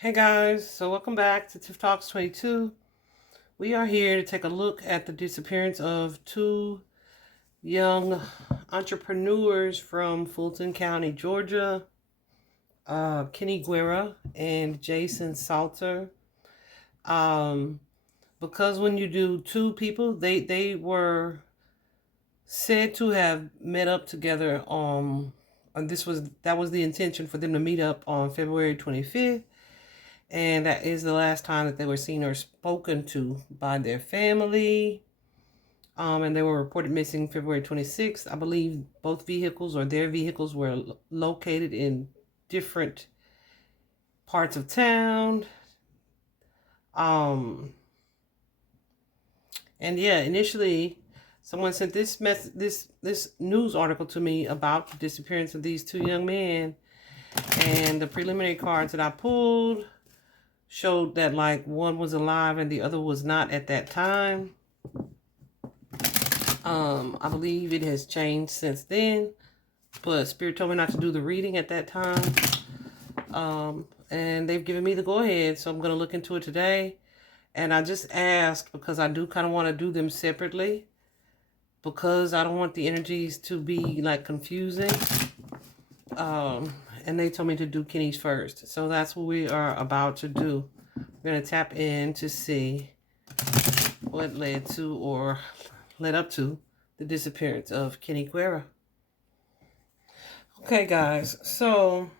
Hey guys, so welcome back to Tiff Talks 22. We are here to take a look at the disappearance of two young entrepreneurs from Fulton County, Georgia, Kenny Guerra and Jason Salter. Um, because when you do two people, they were said to have met up together and that was the intention for them to meet up on February 25th. And that is the last time that they were seen or spoken to by their family. And they were reported missing February 26th. I believe both vehicles or their vehicles were located in different parts of town. Um, and yeah, initially, someone sent this news article to me about the disappearance of these two young men, and the preliminary cards that I pulled showed that like one was alive and the other was not at that time. I believe it has changed since then, but Spirit told me not to do the reading at that time. And they've given me the go ahead, so I'm going to look into it today. And I just asked because I do kind of want to do them separately because I don't want the energies to be like confusing. And they told me to do Kenny's first. So that's what we are about to do. We're going to tap in to see what led to or led up to the disappearance of Kenny Guerra. Okay, guys. So,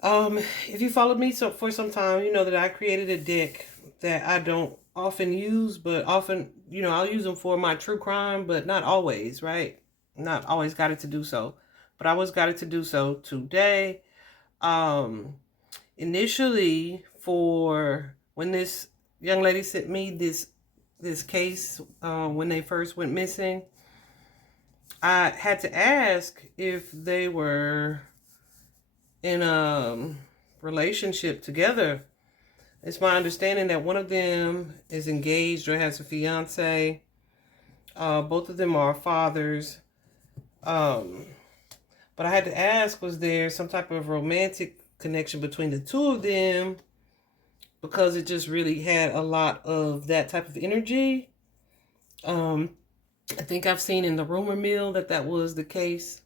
if you followed me for some time, you know that I created a deck that I don't often use, but often, I'll use them for my true crime, but not always, right? Not always got it to do so, but I was got it to do so today. Initially, for when this young lady sent me this case when they first went missing, I had to ask if they were in a relationship together. It's my understanding that one of them is engaged or has a fiance. Both of them are fathers. But I had to ask, was there some type of romantic connection between the two of them? Because it just really had a lot of that type of energy. I think I've seen in the rumor mill that was the case,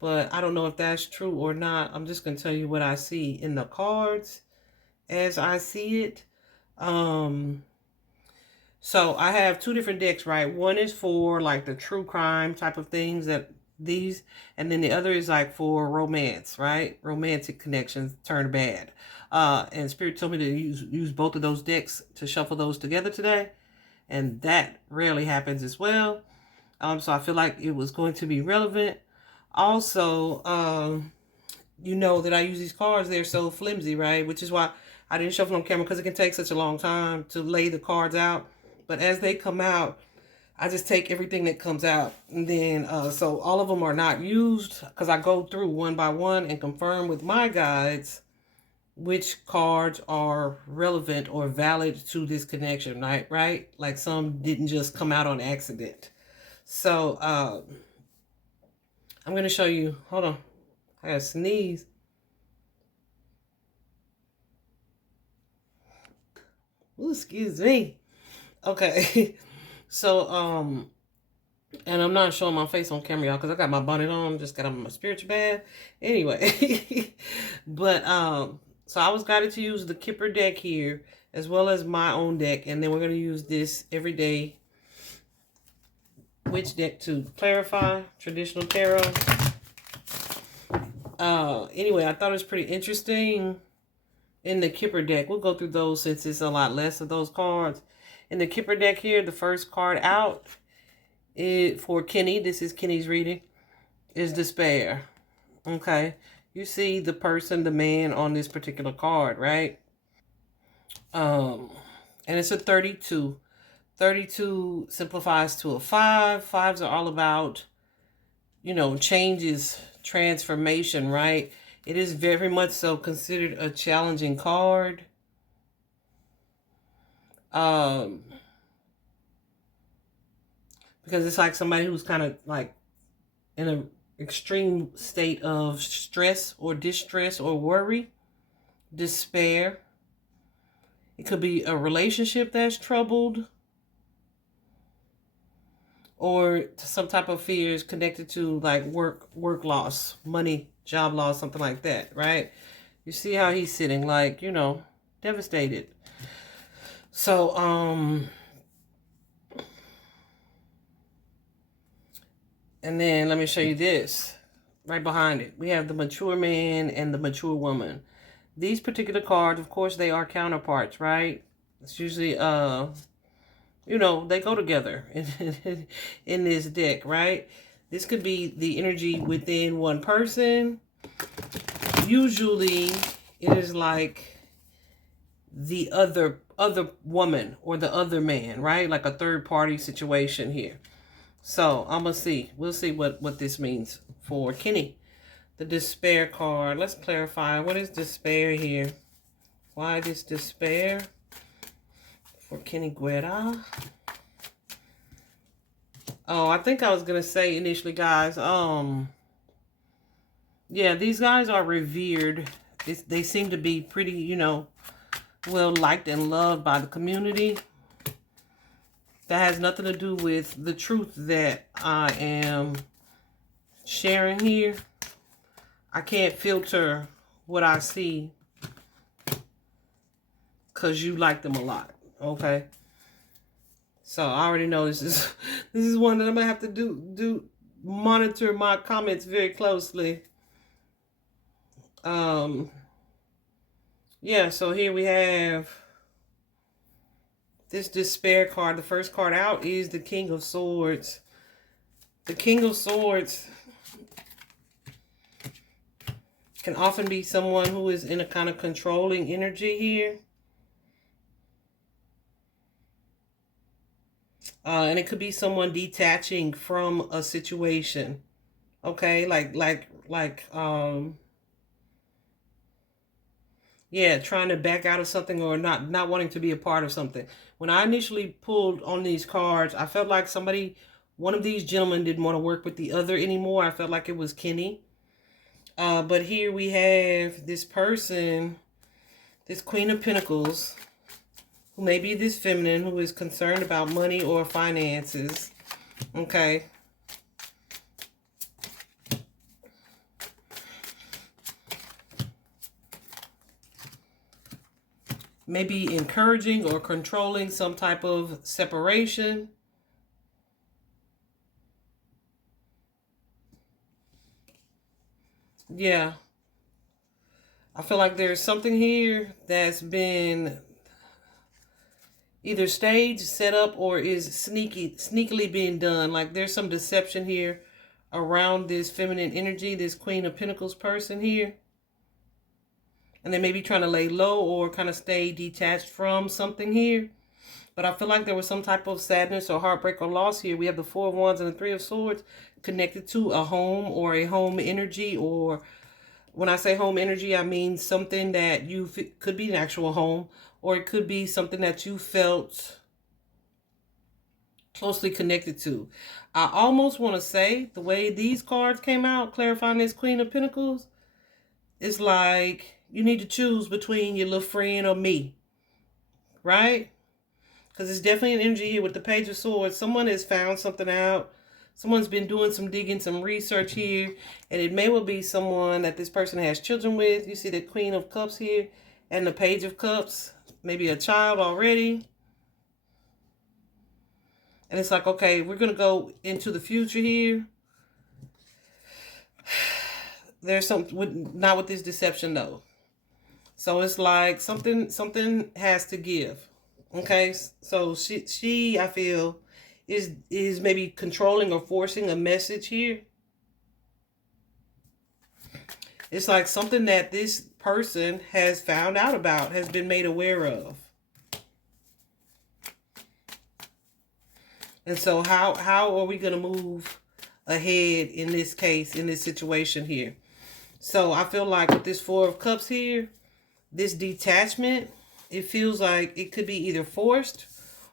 but I don't know if that's true or not. I'm just going to tell you what I see in the cards as I see it. So I have two different decks, right? One is for like the true crime type of things and then the other is like for romance, right? Romantic connections turn bad. And Spirit told me to use both of those decks to shuffle those together today. And that rarely happens as well. So I feel like it was going to be relevant. Also, you know that I use these cards, they're so flimsy, right? Which is why I didn't shuffle on camera, because it can take such a long time to lay the cards out. But as they come out, I just take everything that comes out. And then, so all of them are not used because I go through one by one and confirm with my guides which cards are relevant or valid to this connection, right? Like some didn't just come out on accident. So, I'm going to show you. Hold on. I got to sneeze. Ooh, excuse me. Okay. So, and I'm not showing my face on camera, y'all, because I got my bonnet on. Just got on my spiritual bath. Anyway. But, so I was guided to use the Kipper deck here, as well as my own deck. And then we're going to use this everyday witch deck to clarify traditional tarot. Anyway, I thought it was pretty interesting in the Kipper deck. We'll go through those since it's a lot less of those cards. In the Kipper deck here, the first card out for Kenny, this is Kenny's reading, is despair. Okay. You see the person, the man on this particular card, right? And it's a 32. 32 simplifies to a 5. Fives are all about, changes, transformation, right? It is very much so considered a challenging card. Because it's like somebody who's kind of like in an extreme state of stress or distress or worry. despair. It could be a relationship that's troubled, or some type of fears connected to like work loss, money, job loss, something like that, right? You see how he's sitting, like, you know, devastated. So, and then let me show you this. Right behind it, we have the mature man and the mature woman. These particular cards, of course, they are counterparts, right? It's usually, you know, they go together in this deck, right? This could be the energy within one person. Usually, it is like the other woman or the other man, right? Like a third party situation here. So I'm gonna see. We'll see what this means for Kenny. The despair card. Let's clarify. What is despair here? Why this despair for Kenny Guerra? Oh, I think I was gonna say initially, guys. Yeah, these guys are revered. They seem to be pretty, you know, well liked and loved by the community. That has nothing to do with the truth that I am sharing here. I can't filter what I see because you like them a lot, okay? So I already know this is one that I'm gonna have to monitor my comments very closely. Yeah, so here we have this despair card. The first card out is the King of Swords. The King of Swords can often be someone who is in a kind of controlling energy here. And it could be someone detaching from a situation. Okay, yeah, trying to back out of something or not wanting to be a part of something. When I initially pulled on these cards, I felt like one of these gentlemen didn't want to work with the other anymore. I felt like it was Kenny. But here we have this person, this Queen of Pentacles, who may be this feminine who is concerned about money or finances. Okay. Maybe encouraging or controlling some type of separation. Yeah. I feel like there's something here that's been either staged, set up, or is sneakily being done. Like there's some deception here around this feminine energy, this Queen of Pentacles person here. And they may be trying to lay low or kind of stay detached from something here. But I feel like there was some type of sadness or heartbreak or loss here. We have the Four of Wands and the Three of Swords connected to a home or a home energy. Or when I say home energy, I mean something that could be an actual home. Or it could be something that you felt closely connected to. I almost want to say the way these cards came out, clarifying this Queen of Pentacles, it's like you need to choose between your little friend or me, right? Because it's definitely an energy here with the Page of Swords. Someone has found something out. Someone's been doing some digging, some research here. And it may well be someone that this person has children with. You see the Queen of Cups here and the Page of Cups. Maybe a child already. And it's like, okay, we're going to go into the future here. There's something, not with this deception though. So it's like something has to give. Okay, so she I feel is maybe controlling or forcing a message here. It's like something that this person has found out about, has been made aware of. And so how are we going to move ahead in this case, in this situation here? So I feel like with this Four of Cups here, this detachment, it feels like it could be either forced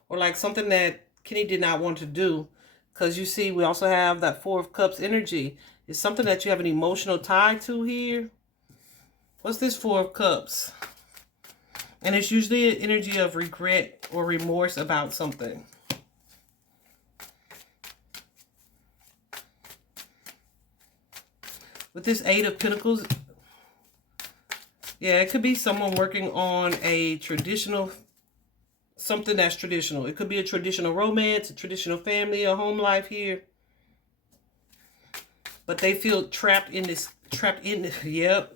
or like something that Kenny did not want to do. Because you see, we also have that Four of Cups energy. It's something that you have an emotional tie to here. What's this Four of Cups? And it's usually an energy of regret or remorse about something. With this Eight of Pentacles, yeah, it could be someone working on a traditional, something that's traditional. It could be a traditional romance, a traditional family, a home life here. But they feel trapped in this, yep.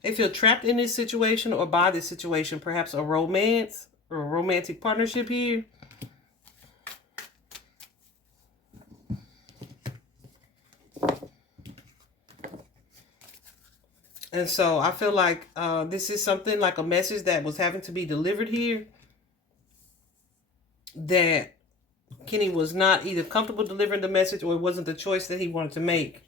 They feel trapped in this situation or by this situation. Perhaps a romance or a romantic partnership here. And so I feel like this is something like a message that was having to be delivered here. That Kenny was not either comfortable delivering the message or it wasn't the choice that he wanted to make.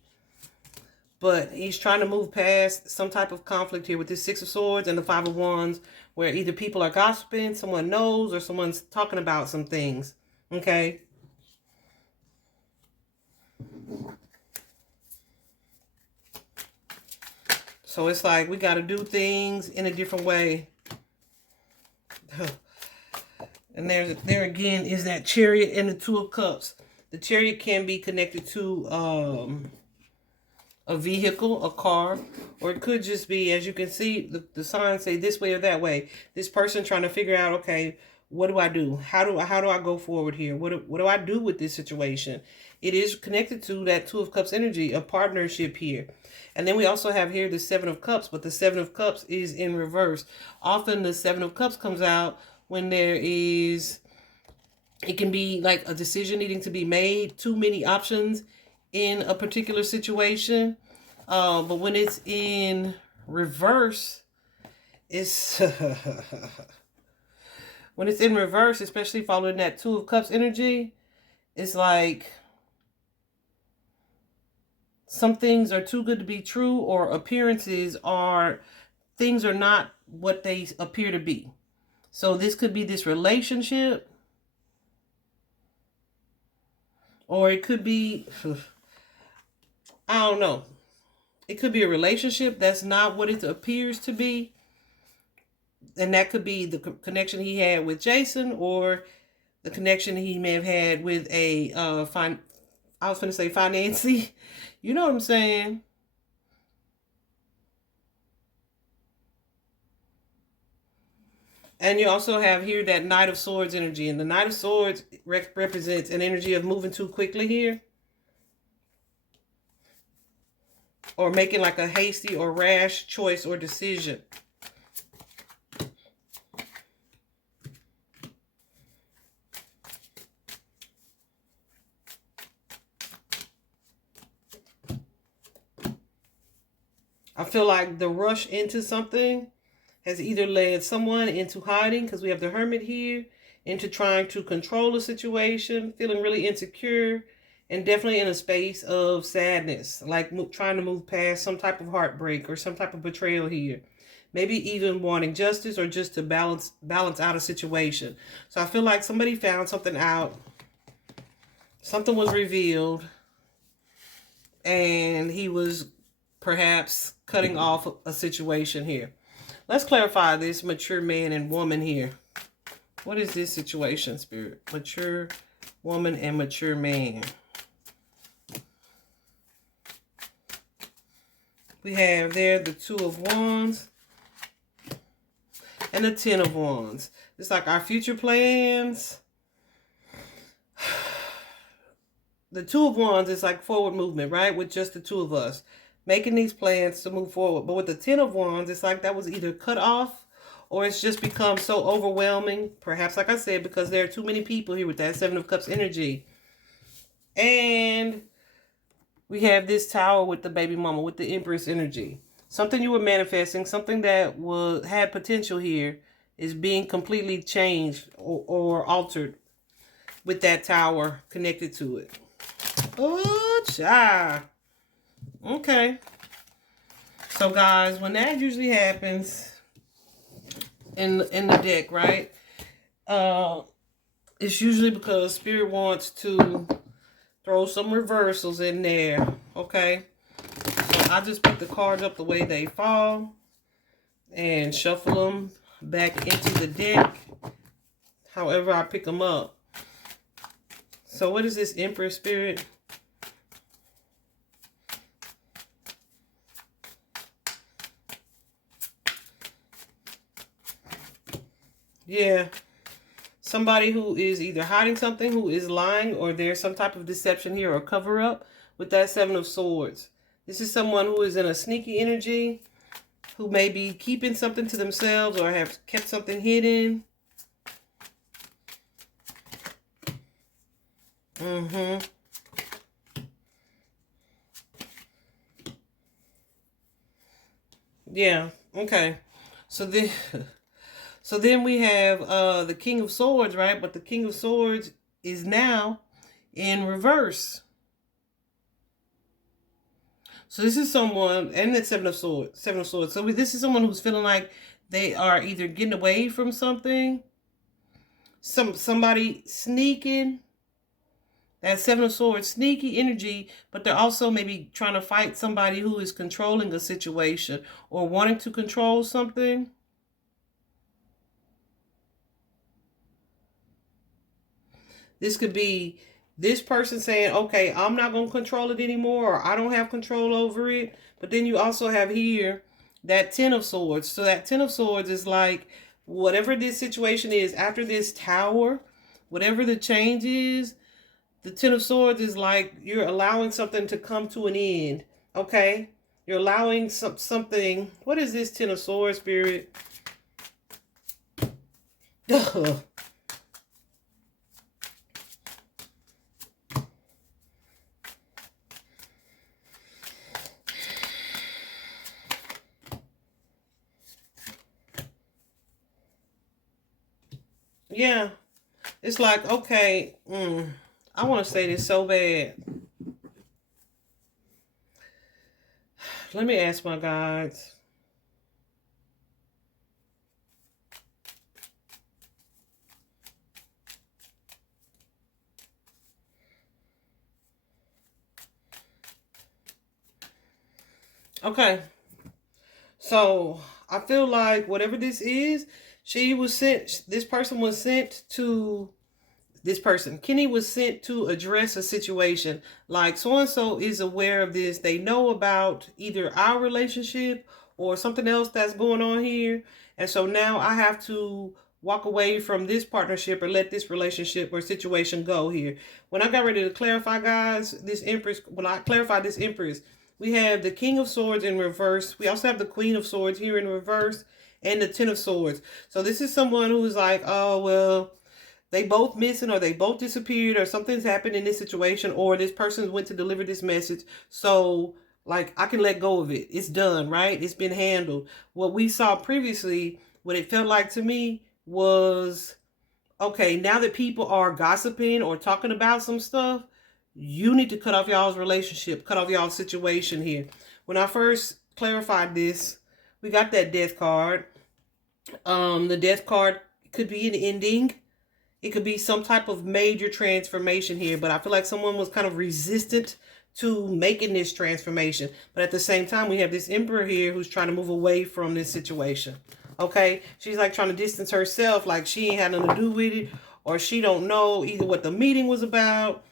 But he's trying to move past some type of conflict here with this Six of Swords and the Five of Wands, where either people are gossiping, someone knows, or someone's talking about some things. Okay? So it's like we got to do things in a different way. And there again is that Chariot and the Two of Cups. The Chariot can be connected to a vehicle, a car, or it could just be, as you can see, the signs say this way or that way. This person trying to figure out, okay, what do I do? How do I go forward here? What do I do with this situation? It is connected to that Two of Cups energy, a partnership here. And then we also have here the Seven of Cups, but the Seven of Cups is in reverse. Often the Seven of Cups comes out when there is, it can be like a decision needing to be made, too many options in a particular situation. But when it's in reverse, it's when it's in reverse, especially following that Two of Cups energy, it's like some things are too good to be true, or appearances are, things are not what they appear to be. So this could be this relationship, or it could be, I don't know. It could be a relationship that's not what it appears to be. And that could be the connection he had with Jason, or the connection he may have had with a, I was going to say financing. You know what I'm saying? And you also have here that Knight of Swords energy. And the Knight of Swords represents an energy of moving too quickly here. Or making like a hasty or rash choice or decision. I feel like the rush into something has either led someone into hiding, because we have the Hermit here, into trying to control a situation, feeling really insecure, and definitely in a space of sadness, like trying to move past some type of heartbreak or some type of betrayal here. Maybe even wanting justice, or just to balance out a situation. So I feel like somebody found something out. Something was revealed. And he was perhaps cutting off a situation here. Let's clarify this mature man and woman here. What is this situation, Spirit? Mature woman and mature man. We have there the Two of Wands and the Ten of Wands. It's like our future plans. The Two of Wands is like forward movement, right? With just the two of us. Making these plans to move forward. But with the Ten of Wands, it's like that was either cut off, or it's just become so overwhelming. Perhaps, like I said, because there are too many people here with that Seven of Cups energy. And we have this Tower with the baby mama, with the Empress energy. Something you were manifesting, something that had potential here, is being completely changed or altered with that Tower connected to it. Oh, child. Okay. So, guys, when that usually happens in the deck, right? It's usually because Spirit wants to throw some reversals in there. Okay. So I just put the cards up the way they fall. and shuffle them back into the deck however I pick them up. So what is this Emperor Spirit? Yeah. Somebody who is either hiding something, who is lying, or there's some type of deception here or cover up with that Seven of Swords. This is someone who is in a sneaky energy, who may be keeping something to themselves or have kept something hidden. Yeah, okay. So then we have the King of Swords, right? But the King of Swords is now in reverse. So this is someone, and the Seven of Swords. So this is someone who's feeling like they are either getting away from something, somebody sneaking. That Seven of Swords, sneaky energy, but they're also maybe trying to fight somebody who is controlling a situation or wanting to control something. This could be this person saying, okay, I'm not going to control it anymore, or I don't have control over it. But then you also have here that Ten of Swords. So that Ten of Swords is like, whatever this situation is after this Tower, whatever the change is, the Ten of Swords is like you're allowing something to come to an end. Okay? You're allowing something. What is this Ten of Swords, Spirit? Yeah. It's like, okay, I want to say this so bad. Let me ask my guides. Okay. So I feel like whatever this is, this person was sent to this person. Kenny was sent to address a situation. Like so-and-so is aware of this. They know about either our relationship or something else that's going on here. And so now I have to walk away from this partnership or let this relationship or situation go here. When I got ready to clarify, guys, when I clarified this Empress, we have the King of Swords in reverse. We also have the Queen of Swords here in reverse and the Ten of Swords. So this is someone who's like, oh, well, they both missing or they both disappeared or something's happened in this situation or this person went to deliver this message. So like I can let go of it. It's done, right? It's been handled. What we saw previously, what it felt like to me was, okay, now that people are gossiping or talking about some stuff, you need to cut off y'all's relationship, cut off y'all's situation here. When I first clarified this, we got that Death card. The Death card could be an ending. It could be some type of major transformation here, but I feel like someone was kind of resistant to making this transformation. But at the same time, we have this Emperor here who's trying to move away from this situation. Okay? She's like trying to distance herself, like she ain't had nothing to do with it, or she don't know either what the meeting was about.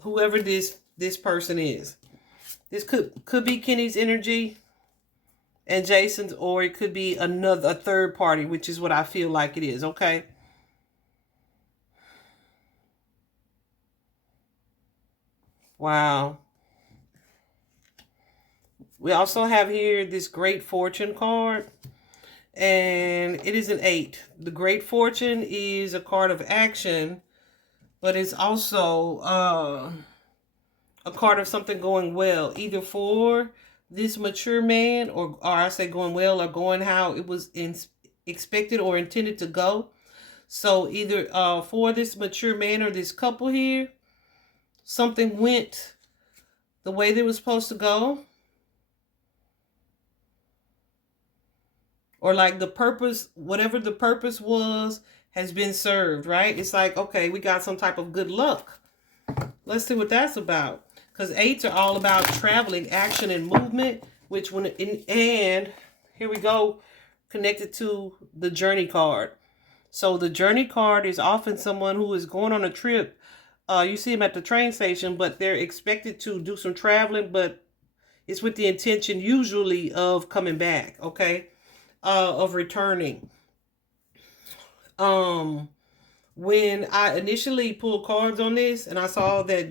Whoever this person is. This could be Kenny's energy and Jason's, or it could be a third party, which is what I feel like it is, okay? Wow. We also have here this Great Fortune card, and it is an 8. The Great Fortune is a card of action, but it's also a card of something going well, either for this mature man or I say going well or going how it was expected or intended to go. So either for this mature man or this couple here, something went the way they were supposed to go. Or like the purpose, whatever the purpose was, has been served, right? It's like, okay, we got some type of good luck. Let's see what that's about. Because 8s are all about traveling, action, and movement. which when and here we go, connected to the journey card. So the journey card is often someone who is going on a trip. You see them at the train station, but they're expected to do some traveling, but it's with the intention usually of coming back, okay? Of returning. When I initially pulled cards on this and I saw that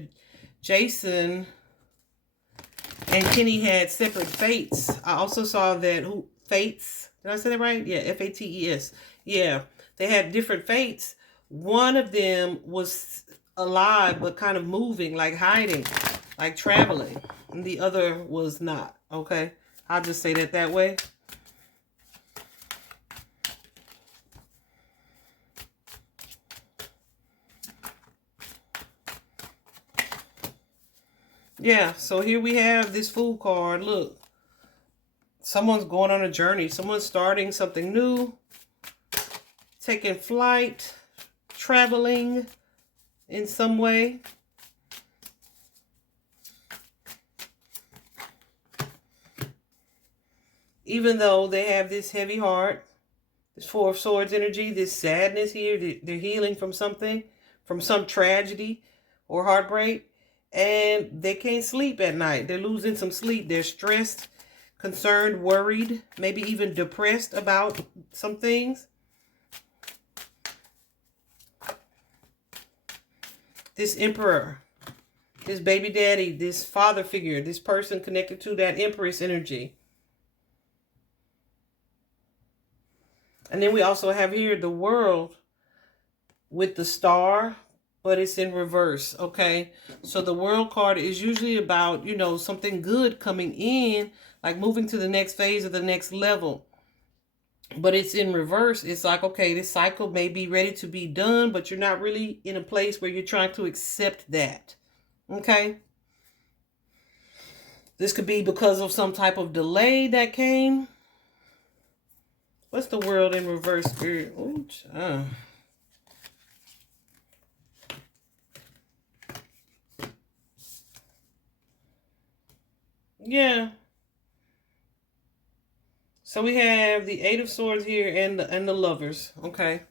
Jason and Kenny had separate fates, I also saw that fates, did I say that right? Yeah, Fates. Yeah, they had different fates. One of them was alive but kind of moving, like hiding, like traveling, and the other was not. Okay, I'll just say that way. Yeah, so here we have this Fool card. Look, someone's going on a journey. Someone's starting something new, taking flight, traveling in some way. Even though they have this heavy heart, this Four of Swords energy, this sadness here, they're healing from something, from some tragedy or heartbreak. And they can't sleep at night. They're losing some sleep. They're stressed, concerned, worried, maybe even depressed about some things. This Emperor, this baby daddy, this father figure, this person connected to that Empress energy. And then we also have here the World with the star, but it's in reverse, okay? So the World card is usually about, you know, something good coming in, like moving to the next phase or the next level. But it's in reverse. It's like, okay, this cycle may be ready to be done, but you're not really in a place where you're trying to accept that, okay? This could be because of some type of delay that came. What's the World in reverse, Spirit? Ooh, yeah. So we have the Eight of Swords here and the Lovers, okay?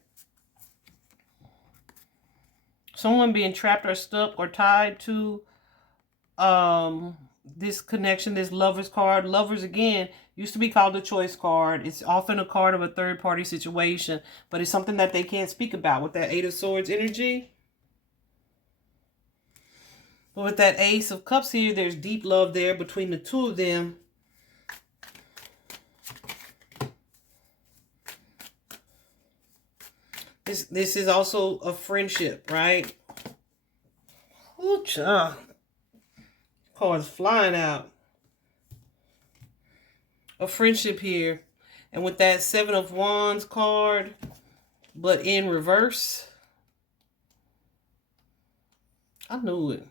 Someone being trapped or stuck or tied to this connection, this Lovers card. Lovers, again, used to be called the Choice card. It's often a card of a third-party situation, but it's something that they can't speak about with that Eight of Swords energy. But with that Ace of Cups here, there's deep love there between the two of them. This is also a friendship, right? Ooh, cards flying out. A friendship here. And with that Seven of Wands card, but in reverse. I knew it.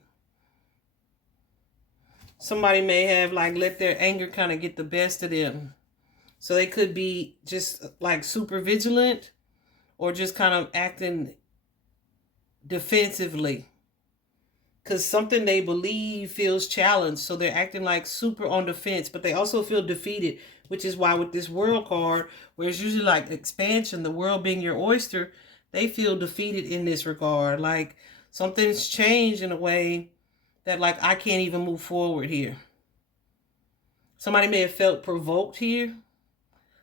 Somebody may have like let their anger kind of get the best of them. So they could be just like super vigilant or just kind of acting defensively. Because something they believe feels challenged. So they're acting like super on defense, but they also feel defeated, which is why with this World card, where it's usually like expansion, the world being your oyster, they feel defeated in this regard. Like something's changed in a way that like I can't even move forward here. Somebody may have felt provoked here.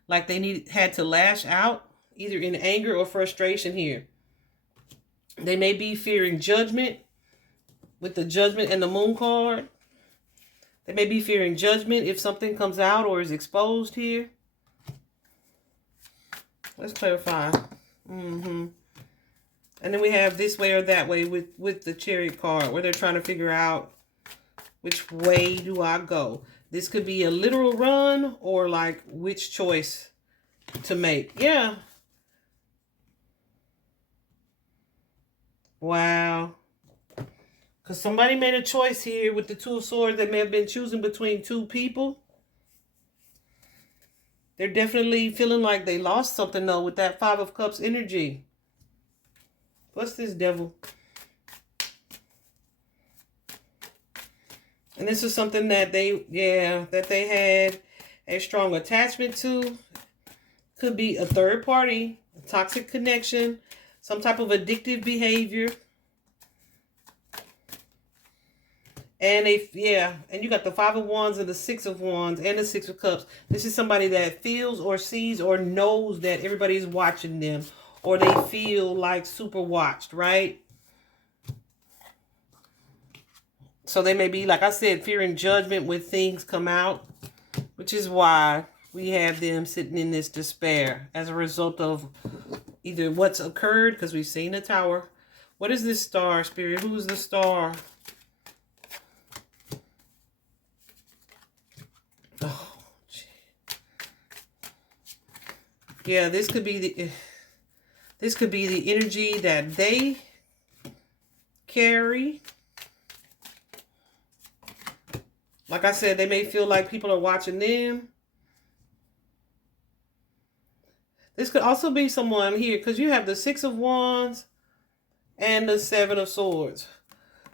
Like they had to lash out, either in anger or frustration here. They may be fearing judgment with the Judgment and the Moon card. They may be fearing judgment if something comes out or is exposed here. Let's clarify. And then we have this way or that way with the Chariot card, where they're trying to figure out which way do I go. This could be a literal run or like which choice to make. Yeah. Wow. Because somebody made a choice here with the Two of Swords. They may have been choosing between two people. They're definitely feeling like they lost something, though, with that Five of Cups energy. What's this, Devil? And this is something that they had a strong attachment to. Could be a third party, a toxic connection, some type of addictive behavior. And and you got the Five of Wands and the Six of Wands and the Six of Cups. This is somebody that feels or sees or knows that everybody is watching them, or they feel like super watched, right? So they may be, like I said, fearing judgment when things come out, which is why we have them sitting in this despair as a result of either what's occurred, because we've seen the Tower. What is this star, Spirit? Who's the star? Oh, gee. Yeah, this could be the energy that they carry. Like I said, they may feel like people are watching them. This could also be someone here, because you have the Six of Wands and the Seven of Swords.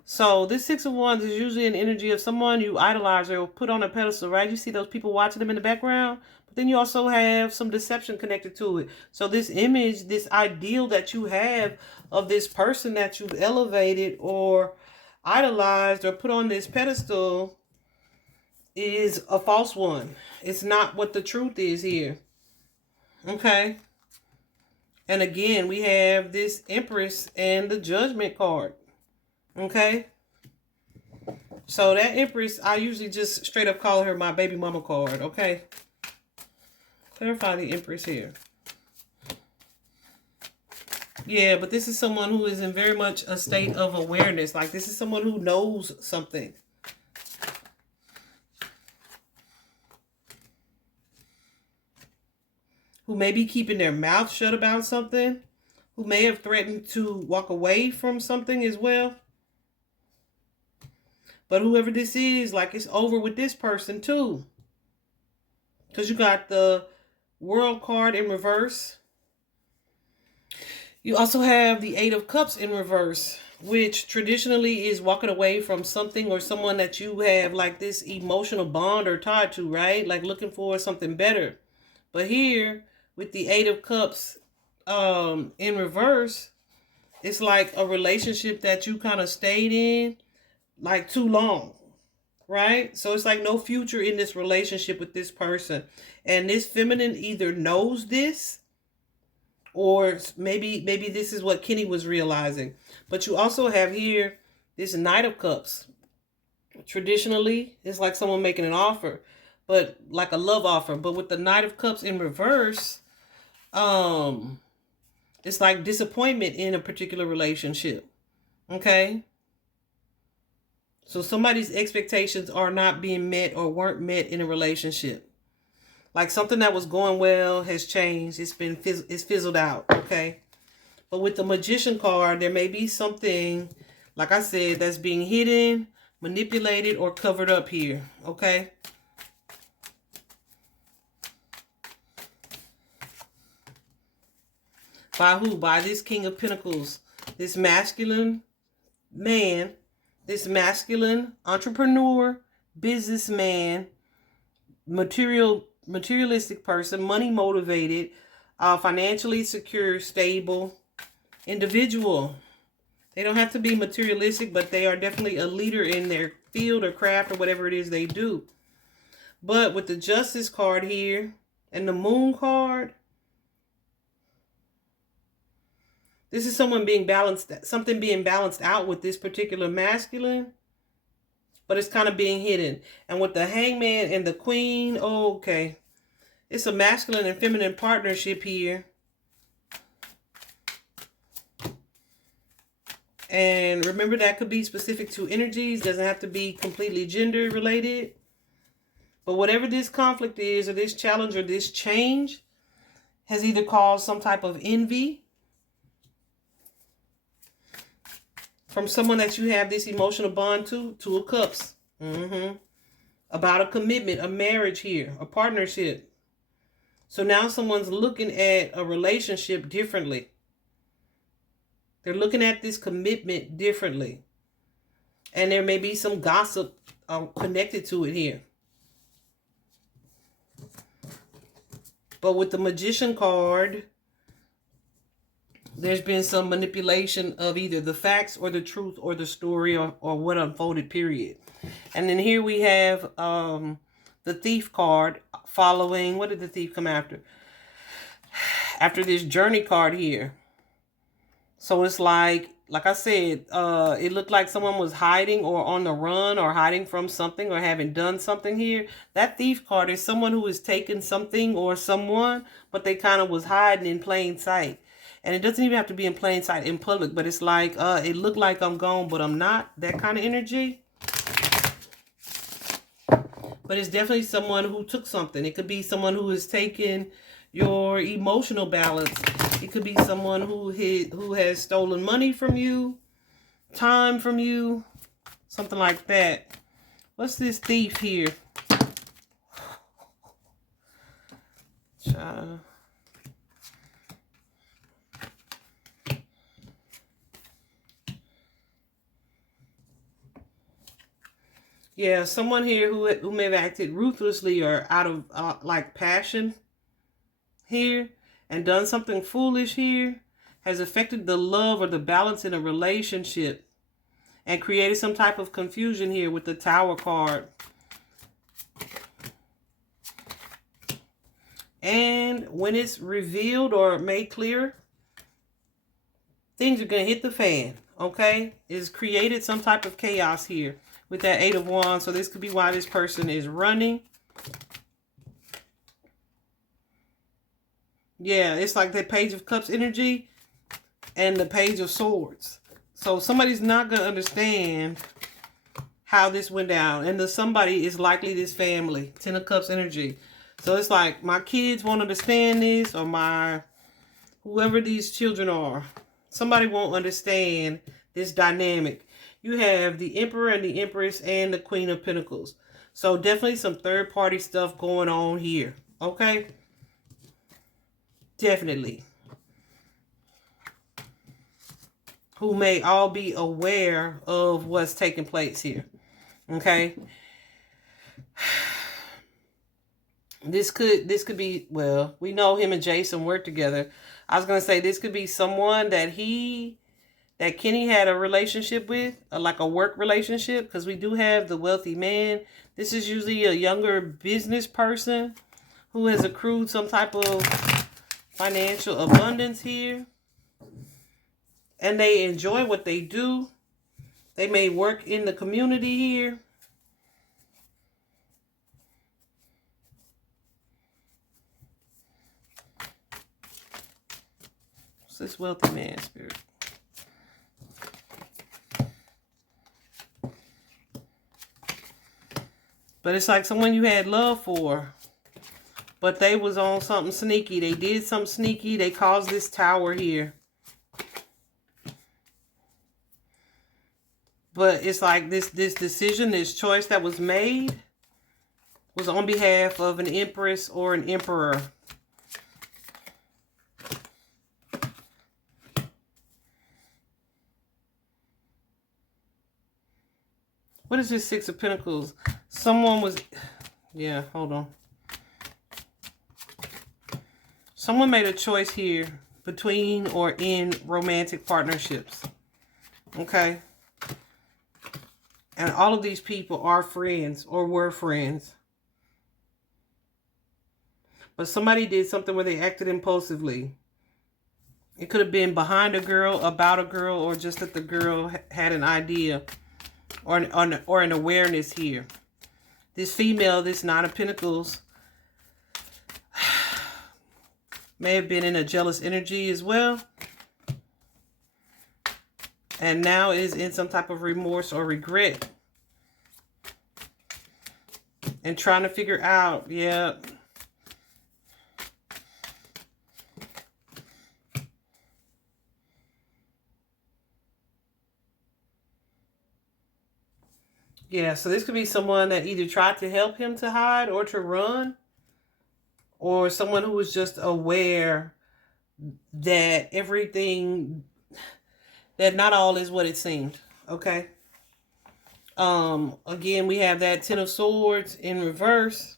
So this Six of Wands is usually an energy of someone you idolize or put on a pedestal, right? You see those people watching them in the background, but then you also have some deception connected to it. So this image, this ideal that you have of this person that you've elevated or idolized or put on this pedestal is a false one. It's not what the truth is here. Okay. And again, we have this Empress and the Judgment card. Okay. So that Empress, I usually just straight up call her my baby mama card. Okay. Clarify the Empress here. Yeah, but this is someone who is in very much a state of awareness. Like this is someone who knows something. Who may be keeping their mouth shut about something, who may have threatened to walk away from something as well. But whoever this is, like it's over with this person too. Because you got the World card in reverse. You also have the Eight of Cups in reverse, which traditionally is walking away from something or someone that you have like this emotional bond or tied to, right? Like looking for something better. But here, with the Eight of Cups in reverse, it's like a relationship that you kind of stayed in like too long, right? So it's like no future in this relationship with this person. And this feminine either knows this, or maybe this is what Kenny was realizing. But you also have here this Knight of Cups. Traditionally, it's like someone making an offer, but like a love offer. But with the Knight of Cups in reverse, it's like disappointment in a particular relationship. Okay. So somebody's expectations are not being met or weren't met in a relationship. Like something that was going well has changed. It's fizzled out. Okay. But with the Magician card, there may be something, like I said, that's being hidden, manipulated, or covered up here. Okay. By who? By this King of Pentacles. This masculine man, this masculine entrepreneur, businessman, materialistic person, money motivated, financially secure, stable individual. They don't have to be materialistic, but they are definitely a leader in their field or craft or whatever it is they do. But with the Justice card here and the Moon card, this is someone being balanced, something being balanced out with this particular masculine, but it's kind of being hidden. And with the Hangman and the Queen, okay, it's a masculine and feminine partnership here. And remember, that could be specific to energies, doesn't have to be completely gender related. But whatever this conflict is, or this challenge, or this change, has either caused some type of envy from someone that you have this emotional bond to. Two of Cups. About a commitment, a marriage here, a partnership. So now someone's looking at a relationship differently. They're looking at this commitment differently. And there may be some gossip connected to it here. But with the Magician card, there's been some manipulation of either the facts or the truth or the story or what unfolded, period. And then here we have the Thief card following. What did the Thief come after? After this Journey card here. So it's like I said, it looked like someone was hiding or on the run or hiding from something or having done something here. That Thief card is someone who has taken something or someone, but they kind of was hiding in plain sight. And it doesn't even have to be in plain sight in public, but it's like, it looked like I'm gone, but I'm not. That kind of energy. But it's definitely someone who took something. It could be someone who has taken your emotional balance. It could be someone who has stolen money from you, time from you, something like that. What's this Thief here? Yeah, someone here who may have acted ruthlessly or out of like passion here and done something foolish here has affected the love or the balance in a relationship and created some type of confusion here with the Tower card. And when it's revealed or made clear, things are going to hit the fan, okay? It's created some type of chaos here with that Eight of Wands. So this could be why this person is running. Yeah, it's like that Page of Cups energy and the Page of Swords. So somebody's not going to understand how this went down. And the somebody is likely this family. Ten of Cups energy. So it's like my kids won't understand this, or whoever these children are. Somebody won't understand this dynamic. You have the Emperor and the Empress and the Queen of Pentacles. So definitely some third-party stuff going on here. Okay? Definitely. Who may all be aware of what's taking place here. Okay? This could be, well, we know him and Jason work together. I was going to say this could be someone that Kenny had a relationship with, like a work relationship, because we do have the wealthy man. This is usually a younger business person who has accrued some type of financial abundance here. And they enjoy what they do. They may work in the community here. What's this wealthy man, Spirit? But it's like someone you had love for, but they was on something sneaky. They did something sneaky. They caused this tower here. But it's like this decision, this choice that was made was on behalf of an Empress or an Emperor. What is this Six of Pentacles? Someone was, yeah, hold on. Someone made a choice here between or in romantic partnerships. Okay? And all of these people are friends or were friends. But somebody did something where they acted impulsively. It could have been behind a girl, about a girl, or just that the girl had an idea or an awareness here. This female, this Nine of Pentacles, may have been in a jealous energy as well. And now is in some type of remorse or regret. And trying to figure out, yeah. Yeah, so this could be someone that either tried to help him to hide or to run. Or someone who was just aware that everything, that not all is what it seemed. Okay? Again, we have that Ten of Swords in reverse.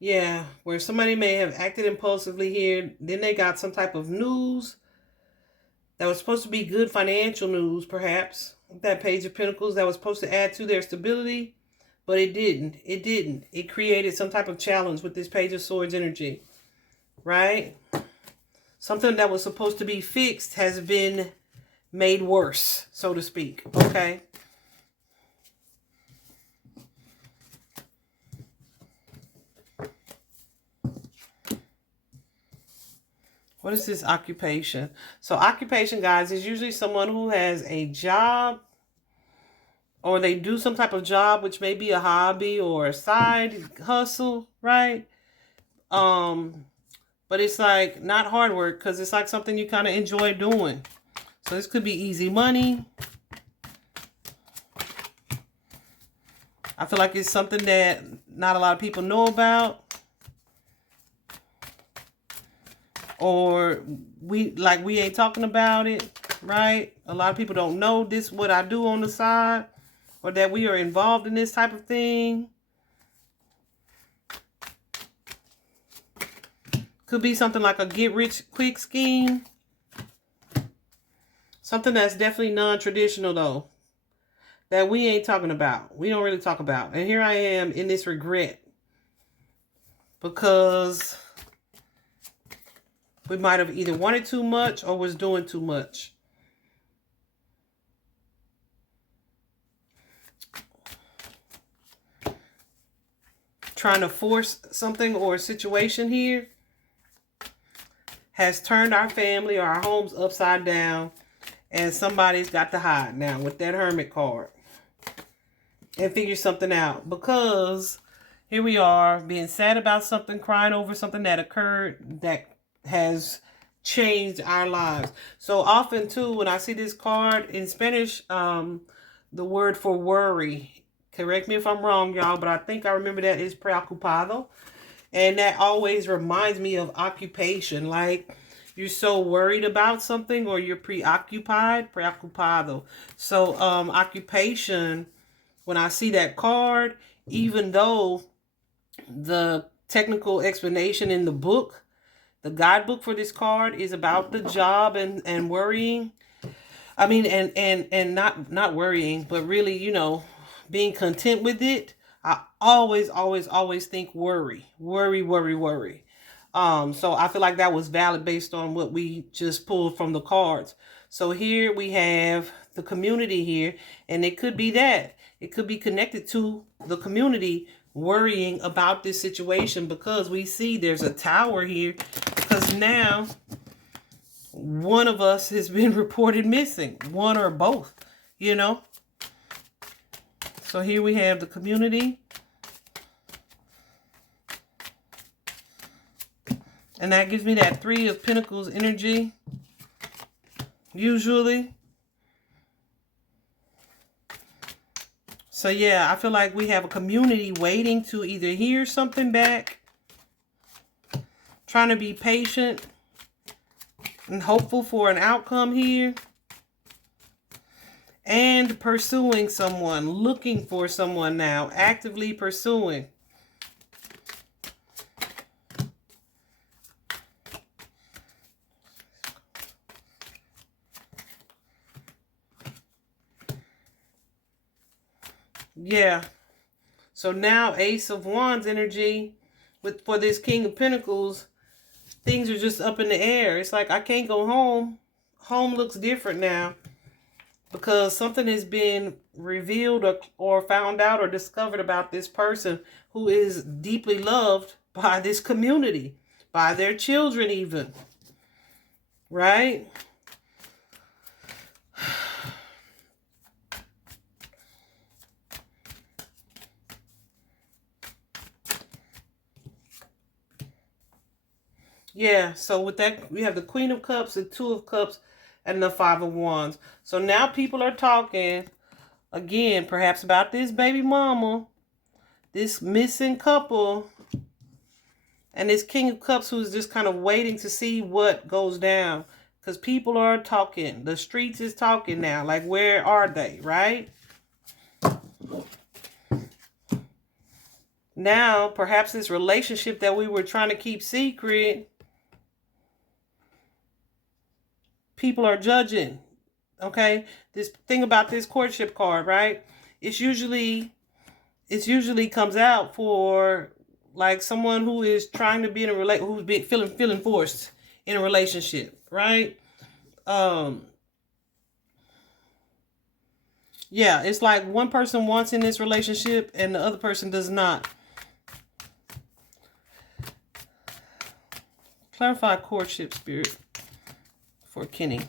Yeah, where somebody may have acted impulsively here. Then they got some type of news that was supposed to be good financial news, perhaps. That Page of Pentacles that was supposed to add to their stability, but it didn't. It didn't. It created some type of challenge with this Page of Swords energy, right? Something that was supposed to be fixed has been made worse, so to speak, okay? What is this occupation? So occupation, guys, is usually someone who has a job, or they do some type of job, which may be a hobby or a side hustle, right? But it's like not hard work, because it's like something you kind of enjoy doing. So this could be easy money. I feel like it's something that not a lot of people know about. Or we ain't talking about it, right? A lot of people don't know this, what I do on the side, or that we are involved in this type of thing. Could be something like a get-rich-quick scheme. Something that's definitely non-traditional, though, that we ain't talking about. We don't really talk about. And here I am in this regret, because we might have either wanted too much or was doing too much. Trying to force something or a situation here has turned our family or our homes upside down, and somebody's got to hide now with that Hermit card and figure something out, because here we are being sad about something, crying over something that occurred that has changed our lives. So often too, when I see this card in Spanish, the word for worry, correct me if I'm wrong, y'all, but I think I remember that is preocupado. And that always reminds me of occupation. Like you're so worried about something, or you're preoccupied, preocupado. So occupation, when I see that card, even though the technical explanation in the book, the guidebook for this card, is about the job and worrying. I mean, and not worrying, but really, you know, being content with it. I always think worry. So I feel like that was valid based on what we just pulled from the cards. So here we have the community here, and it could be that. It could be connected to the community worrying about this situation, because we see there's a tower here, because now one of us has been reported missing, one or both, you know. So here we have the community. And that gives me that Three of Pentacles energy, usually. So yeah, I feel like we have a community waiting to either hear something back, trying to be patient and hopeful for an outcome here, and pursuing someone, looking for someone now, actively pursuing. Yeah. So now Ace of Wands energy for this King of Pentacles, things are just up in the air. It's like I can't go home. Home looks different now, because something has been revealed or found out or discovered about this person who is deeply loved by this community, by their children even, right? Yeah, so with that, we have the Queen of Cups, the Two of Cups, and the Five of Wands. So now people are talking, again, perhaps about this baby mama, this missing couple, and this King of Cups who's just kind of waiting to see what goes down. Because people are talking. The streets is talking now. Like, where are they, right? Now, perhaps this relationship that we were trying to keep secret, people are judging. Okay? This thing about this courtship card, right? It's usually comes out for like someone who is trying to be in a feeling forced in a relationship, right? Yeah, it's like one person wants in this relationship and the other person does not. Clarify courtship, Spirit, for Kenny.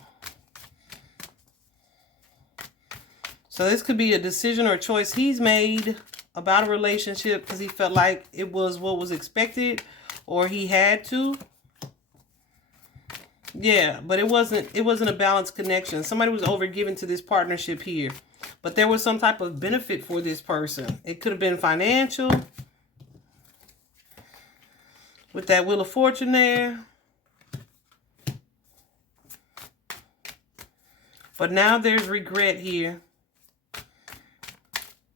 So this could be a decision or choice he's made about a relationship because he felt like it was what was expected or he had to. Yeah, but it wasn't a balanced connection. Somebody was overgiven to this partnership here. But there was some type of benefit for this person. It could have been financial. With that Wheel of Fortune there. But now there's regret here.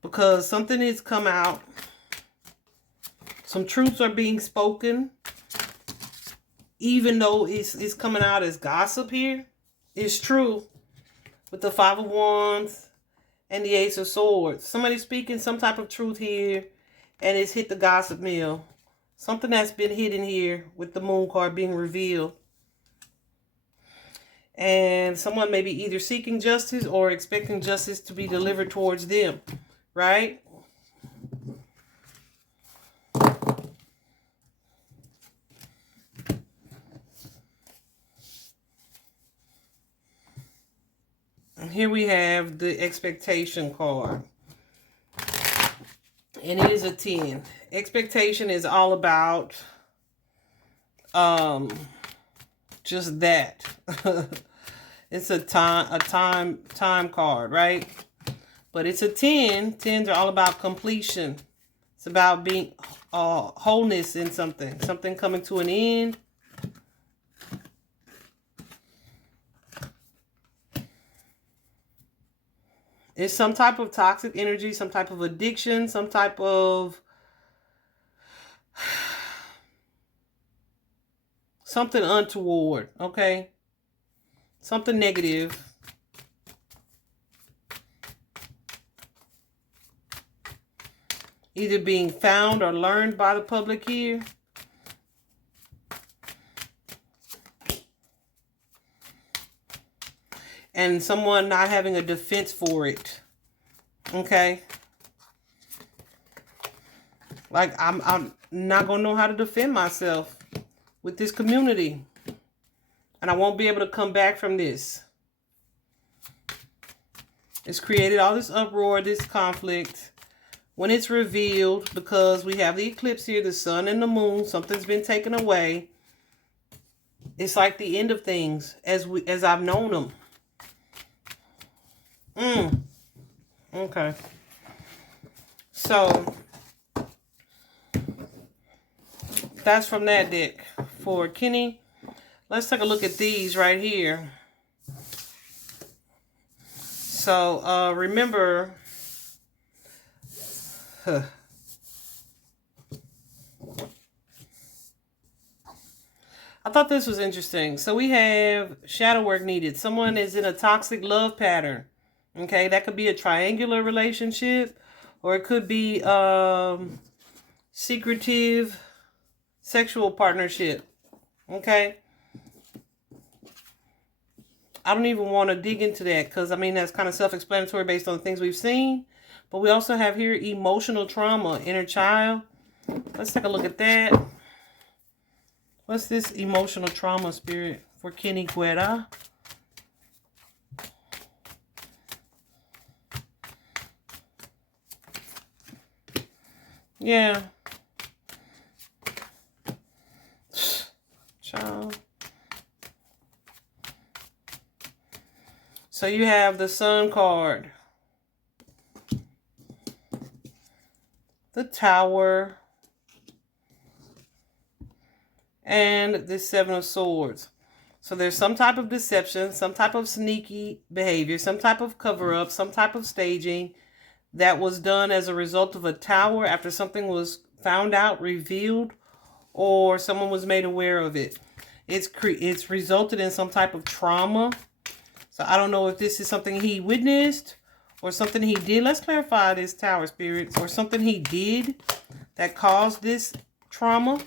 Because something has come out. Some truths are being spoken. Even though it's coming out as gossip here. It's true. With the Five of Wands and the Ace of Swords. Somebody's speaking some type of truth here. And it's hit the gossip mill. Something that's been hidden here with the Moon card being revealed. And someone may be either seeking justice or expecting justice to be delivered towards them. Right? And here we have the expectation card. And it is a 10. Expectation is all about just that. It's a time card, right? But it's a 10. 10s are all about completion. It's about being wholeness in something. Something coming to an end. It's some type of toxic energy, some type of addiction, some type of something untoward, okay? Something negative. Either being found or learned by the public here. And someone not having a defense for it. Okay? Like, I'm not going to know how to defend myself with this community. And I won't be able to come back from this. It's created all this uproar, this conflict. When it's revealed, because we have the eclipse here, the sun and the moon, something's been taken away. It's like the end of things as I've known them. Okay. So that's from that deck for Kenny. Let's take a look at these right here. So remember, I thought this was interesting. So we have shadow work needed. Someone is in a toxic love pattern. Okay, that could be a triangular relationship, or it could be secretive sexual partnership. Okay. I don't even want to dig into that because, I mean, that's kind of self-explanatory based on the things we've seen. But we also have here emotional trauma, inner child. Let's take a look at that. What's this emotional trauma, Spirit, for Kenny Guerra? Yeah. Child. So you have the Sun card, the Tower, and the Seven of Swords. So there's some type of deception, some type of sneaky behavior, some type of cover-up, some type of staging that was done as a result of a tower after something was found out, revealed, or someone was made aware of it. It's resulted in some type of trauma. So I don't know if this is something he witnessed or something he did. Let's clarify this, Tower spirits, or something he did that caused this trauma.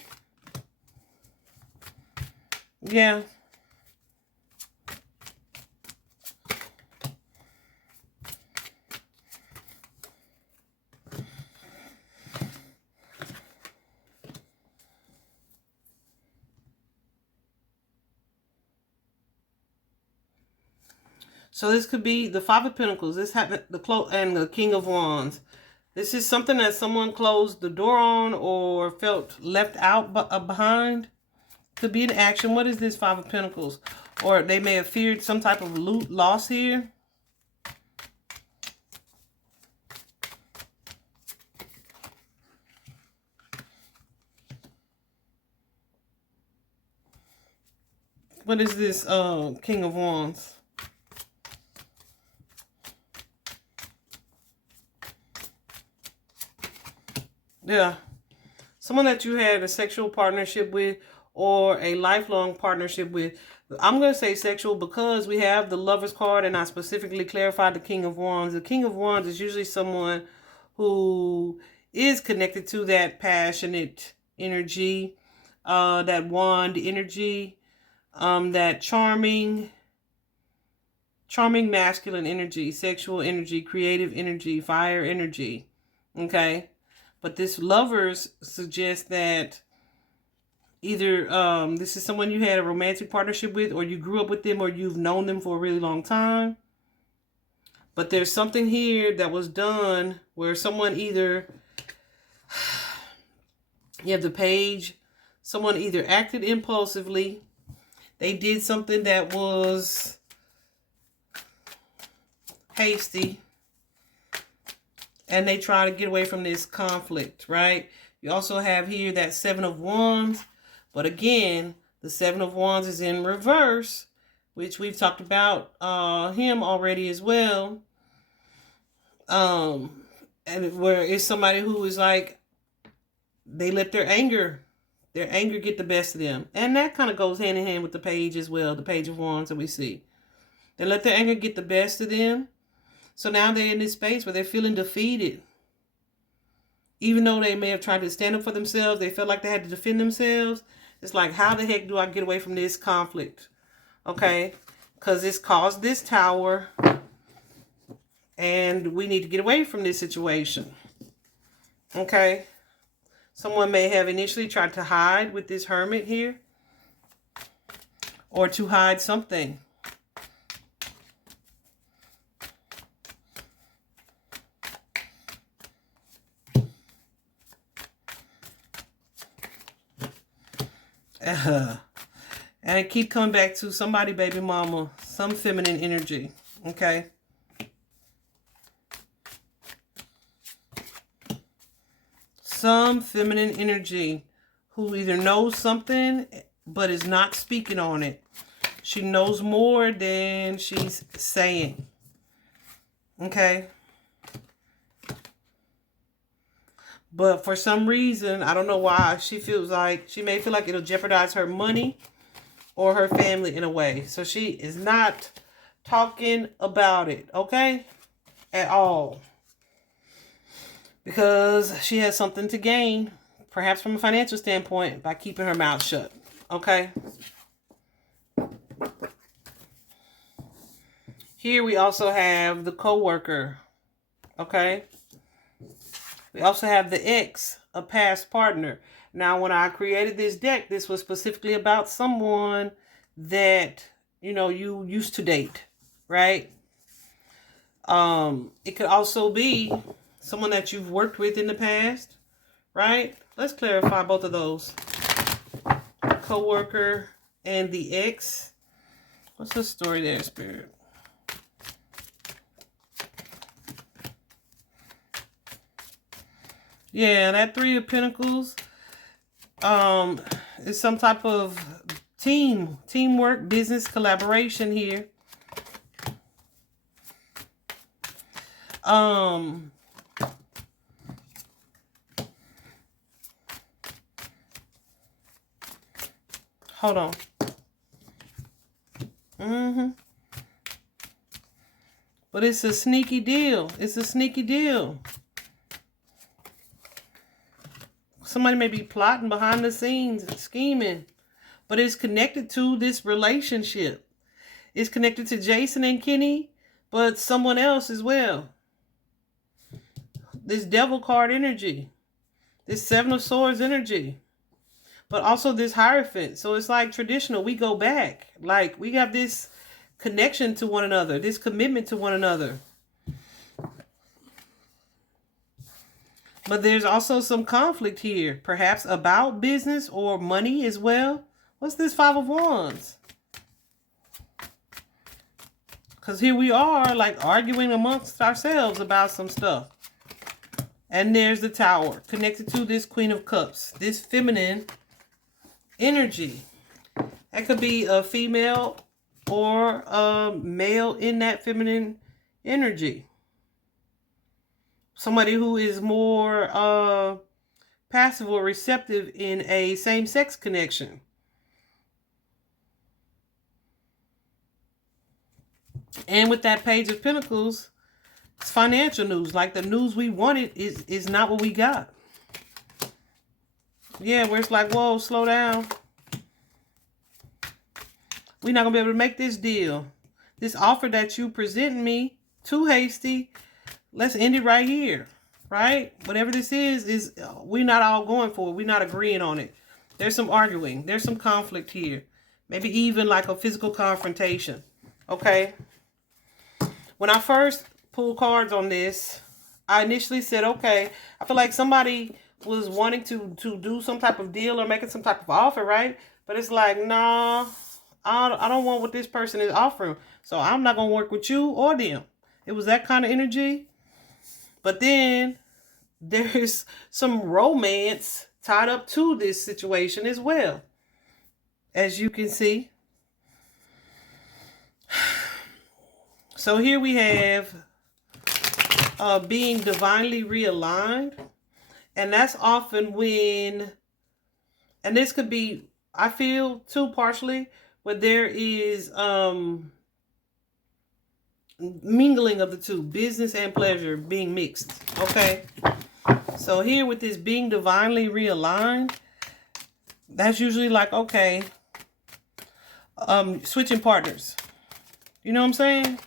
Yeah. So this could be the Five of Pentacles. This happened, and the King of Wands. This is something that someone closed the door on or felt left out behind. Could be an action. What is this Five of Pentacles? Or they may have feared some type of loss here. What is this King of Wands? Yeah. Someone that you had a sexual partnership with or a lifelong partnership with. I'm going to say sexual because we have the Lover's card and I specifically clarified the King of Wands. The King of Wands is usually someone who is connected to that passionate energy, that wand energy, that charming masculine energy, sexual energy, creative energy, fire energy. Okay? But this Lovers suggests that either this is someone you had a romantic partnership with, or you grew up with them, or you've known them for a really long time. But there's something here that was done where someone either, you have the Page, someone either acted impulsively, they did something that was hasty, and they try to get away from this conflict, right? You also have here that Seven of Wands. But again, the Seven of Wands is in reverse, which we've talked about him already as well. And where it's somebody who is like, they let their anger get the best of them. And that kind of goes hand in hand with the Page as well, the Page of Wands that we see. They let their anger get the best of them. So now they're in this space where they're feeling defeated. Even though they may have tried to stand up for themselves, they felt like they had to defend themselves. It's like, how the heck do I get away from this conflict? Okay? Because it's caused this tower. And we need to get away from this situation. Okay? Someone may have initially tried to hide with this Hermit here. Or to hide something. And I keep coming back to somebody, baby mama, some feminine energy, okay? Some feminine energy who either knows something but is not speaking on it. She knows more than she's saying, okay? But for some reason, I don't know why, she feels like, she may feel like it'll jeopardize her money or her family in a way. So she is not talking about it, okay? At all. Because she has something to gain, perhaps from a financial standpoint, by keeping her mouth shut, okay? Here we also have the co-worker, okay? We also have the ex, a past partner. Now, when I created this deck, this was specifically about someone that, you know, you used to date, right? It could also be someone that you've worked with in the past, right? Let's clarify both of those. Co-worker and the ex. What's the story there, Spirit? Yeah, that Three of Pentacles is some type of teamwork, business collaboration here. Hold on. But it's a sneaky deal. It's a sneaky deal. Somebody may be plotting behind the scenes, scheming. But it's connected to this relationship. It's connected to Jason and Kenny, but someone else as well. This Devil card energy. This Seven of Swords energy. But also this Hierophant. So it's like traditional. We go back. Like we have this connection to one another. This commitment to one another. But there's also some conflict here. Perhaps about business or money as well. What's this Five of Wands? Because here we are like arguing amongst ourselves about some stuff. And there's the Tower connected to this Queen of Cups. This feminine energy. That could be a female or a male in that feminine energy. Somebody who is more passive or receptive in a same-sex connection. And with that Page of Pentacles, it's financial news. Like the news we wanted is not what we got. Yeah, where it's like, whoa, slow down. We're not going to be able to make this deal. This offer that you present me, too hasty. Let's end it right here. Right? Whatever this is we're not all going for it. We're not agreeing on it. There's some arguing. There's some conflict here. Maybe even like a physical confrontation. Okay? When I first pulled cards on this, I initially said, okay, I feel like somebody was wanting to do some type of deal or making some type of offer, right? But it's like, nah, I don't want what this person is offering. So I'm not going to work with you or them. It was that kind of energy. But then there's some romance tied up to this situation as well. As you can see. So here we have being divinely realigned. And that's often when, and this could be, I feel too partially, where there is mingling of the two, business and pleasure being mixed. Okay. So here with this being divinely realigned, that's usually like, okay, switching partners. You know what I'm saying?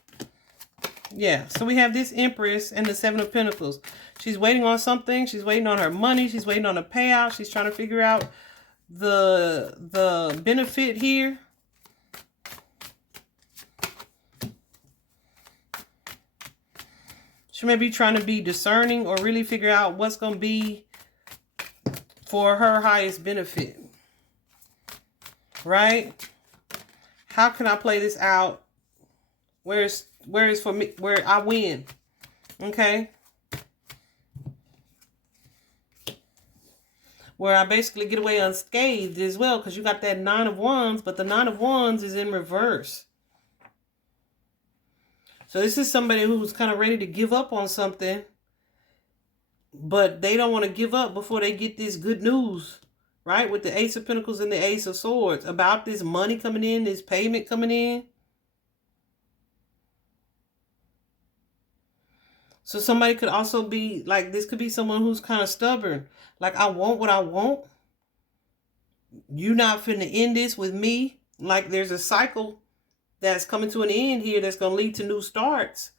Yeah. So we have this Empress and the Seven of Pentacles. She's waiting on something. She's waiting on her money. She's waiting on a payout. She's trying to figure out the benefit here. She may be trying to be discerning or really figure out what's going to be for her highest benefit. Right? How can I play this out where it's for me, where I win? Okay? Where I basically get away unscathed as well, because you got that Nine of Wands, but the Nine of Wands is in reverse. So this is somebody who's kind of ready to give up on something, but they don't want to give up before they get this good news, right? With the Ace of Pentacles and the Ace of Swords about this money coming in, this payment coming in. So somebody could also be like, this could be someone who's kind of stubborn. Like, I want what I want. You're not finna end this with me. Like, there's a cycle that's coming to an end here that's going to lead to new starts.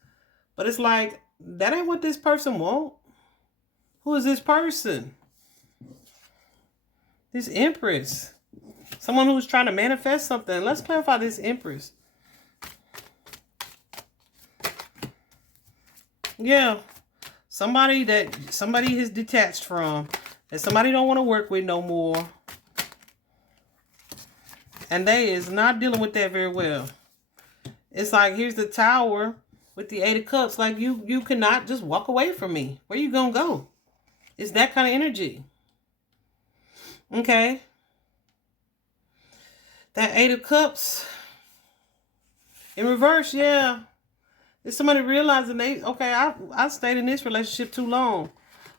But it's like, that ain't what this person want. Who is this person? This Empress. Someone who's trying to manifest something. Let's clarify this Empress. Yeah. Somebody is detached from. That somebody don't want to work with no more. And they is not dealing with that very well. It's like, here's the Tower with the Eight of Cups. Like, you cannot just walk away from me. Where you gonna go? It's that kind of energy. Okay. That Eight of Cups in reverse, yeah. It's somebody realizing I stayed in this relationship too long.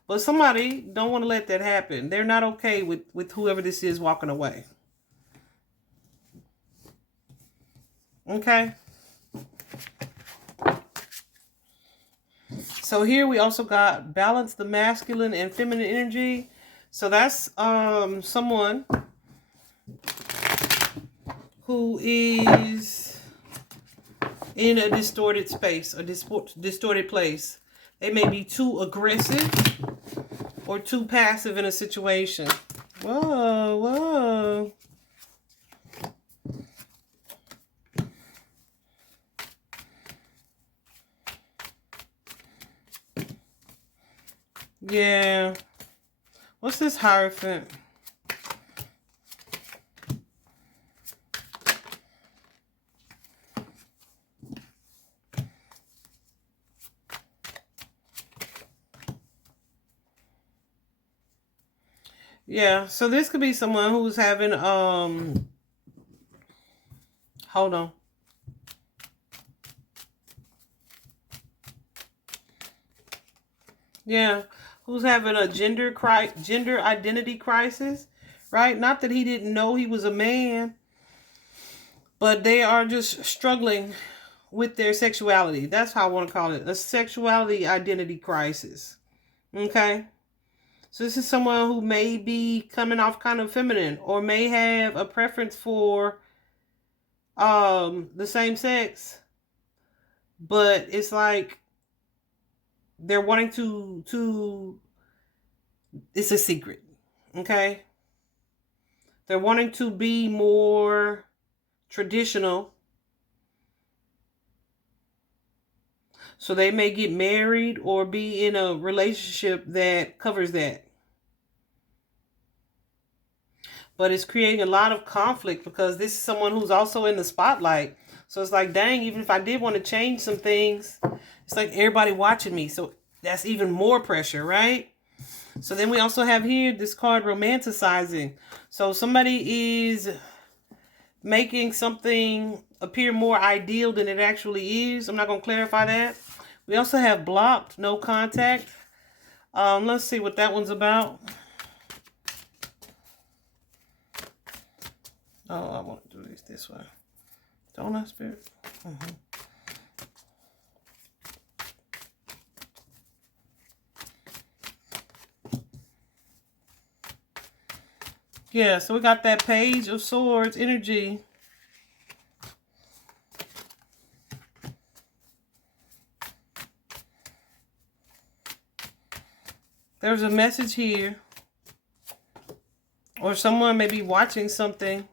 But somebody don't want to let that happen. They're not okay with whoever this is walking away. Okay. So here we also got balance the masculine and feminine energy. So that's someone who is in a distorted space, a distorted place. They may be too aggressive or too passive in a situation. Whoa, whoa. Yeah. What's this Hierophant? Yeah, so this could be someone who's having hold on. Yeah, who's having a gender identity crisis, right? Not that he didn't know he was a man, but they are just struggling with their sexuality. That's how I want to call it, a sexuality identity crisis. Okay? So this is someone who may be coming off kind of feminine or may have a preference for the same sex, but it's like they're wanting to it's a secret. Okay? They're wanting to be more traditional. So they may get married or be in a relationship that covers that. But it's creating a lot of conflict because this is someone who's also in the spotlight. So it's like, dang, even if I did want to change some things, it's like everybody watching me. So that's even more pressure, right? So then we also have here this card, romanticizing. So somebody is making something appear more ideal than it actually is. I'm not going to clarify that. We also have blocked, no contact. Let's see what that one's about. Oh, I want to do this way. Don't I, Spirit? Mm-hmm. Yeah, so we got that Page of Swords energy. There's a message here. Or someone may be watching something.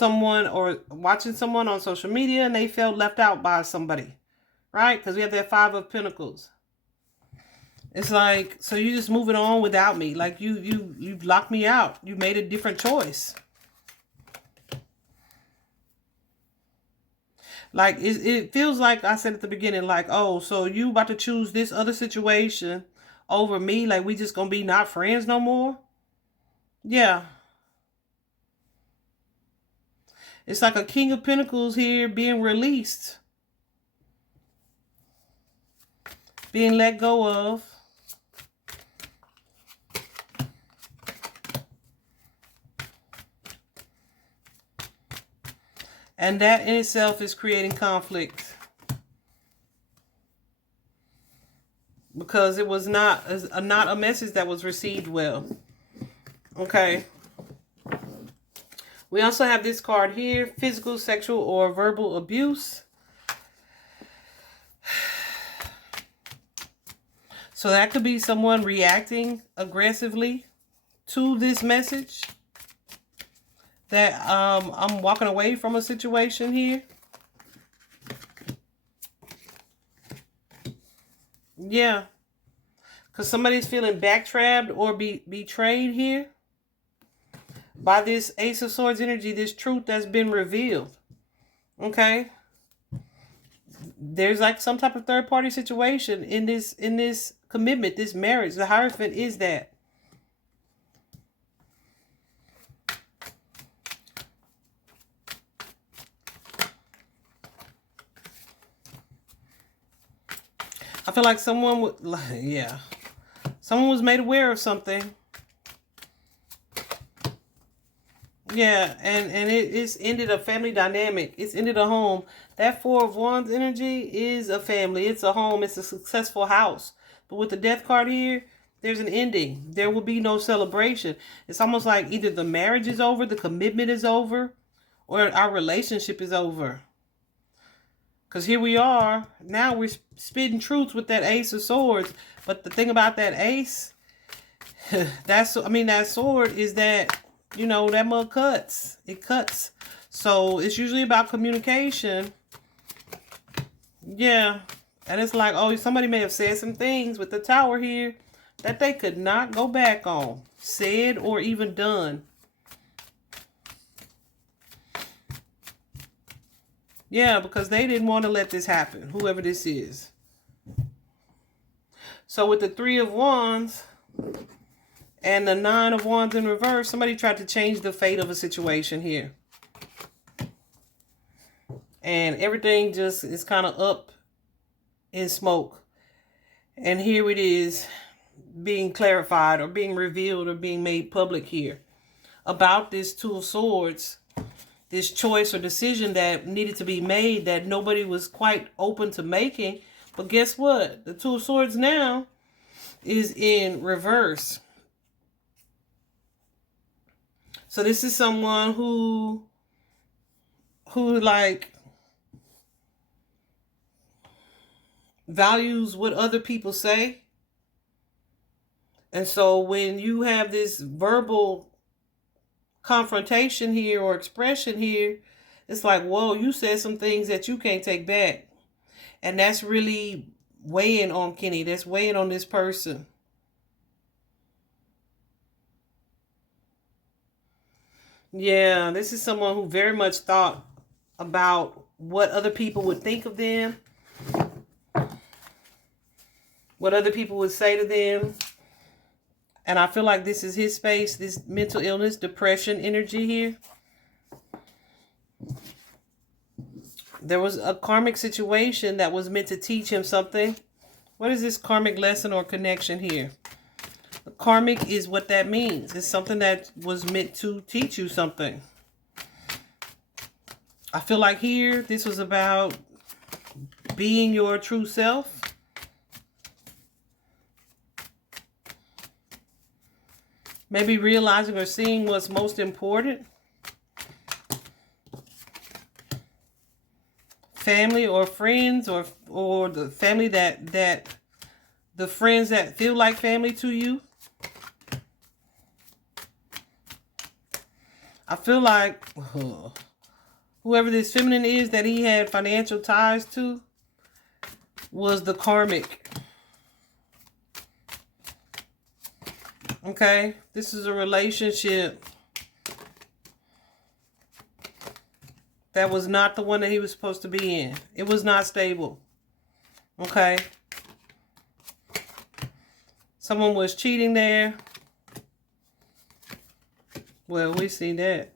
Or watching someone on social media and they felt left out by somebody. Right? Because we have that Five of Pentacles. It's like, so you're just moving on without me. Like you've locked me out. You made a different choice. Like it feels like I said at the beginning, like, oh, so you about to choose this other situation over me? Like we just gonna be not friends no more? Yeah. It's like a King of Pentacles here being released. Being let go of. And that in itself is creating conflict. Because it was not a message that was received well. Okay. We also have this card here. Physical, sexual, or verbal abuse. So that could be someone reacting aggressively to this message. That I'm walking away from a situation here. Yeah. Because somebody's feeling backtrapped or betrayed here. By this Ace of Swords energy, this truth that's been revealed. Okay. there's like some type of third party situation in this commitment, this marriage. The Hierophant is that. I feel like someone would, yeah, someone was made aware of something. Yeah, and it's ended a family dynamic. It's ended a home. That Four of Wands energy is a family. It's a home. It's a successful house. But with the Death card here, there's an ending. There will be no celebration. It's almost like either the marriage is over, the commitment is over, or our relationship is over. Because here we are. Now we're spitting truths with that Ace of Swords. But the thing about that Ace, that sword is that, you know, that mug cuts. It cuts. So it's usually about communication. Yeah. And it's like, oh, somebody may have said some things with the Tower here that they could not go back on. Said or even done. Yeah, because they didn't want to let this happen, whoever this is. So with the Three of Wands and the Nine of Wands in reverse, somebody tried to change the fate of a situation here. And everything just is kind of up in smoke. And here it is being clarified or being revealed or being made public here about this Two of Swords. This choice or decision that needed to be made that nobody was quite open to making. But guess what? The Two of Swords now is in reverse. So this is someone who like values what other people say. And so when you have this verbal confrontation here or expression here, it's like, whoa, you said some things that you can't take back. And that's really weighing on Kenny. That's weighing on this person. Yeah, this is someone who very much thought about what other people would think of them, what other people would say to them. And I feel like this is his space, this mental illness, depression energy here. There was a karmic situation that was meant to teach him something. What is this karmic lesson or connection here? The karmic is what that means. It's something that was meant to teach you something. I feel like here, this was about being your true self. Maybe realizing or seeing what's most important. Family or friends or the family that the friends that feel like family to you. I feel like whoever this feminine is that he had financial ties to was the karmic. Okay, this is a relationship that was not the one that he was supposed to be in. It was not stable. Okay. Someone was cheating there. Well, we see that.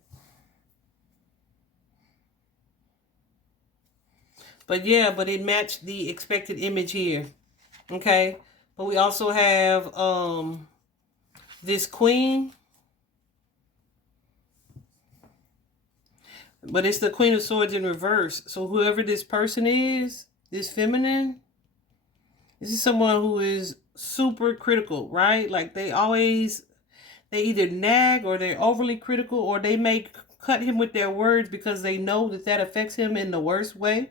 But yeah, but it matched the expected image here. Okay. But we also have this queen. But it's the Queen of Swords in reverse. So whoever this person is, this feminine, this is someone who is super critical, right? Like they either nag or they're overly critical, or they may cut him with their words because they know that affects him in the worst way.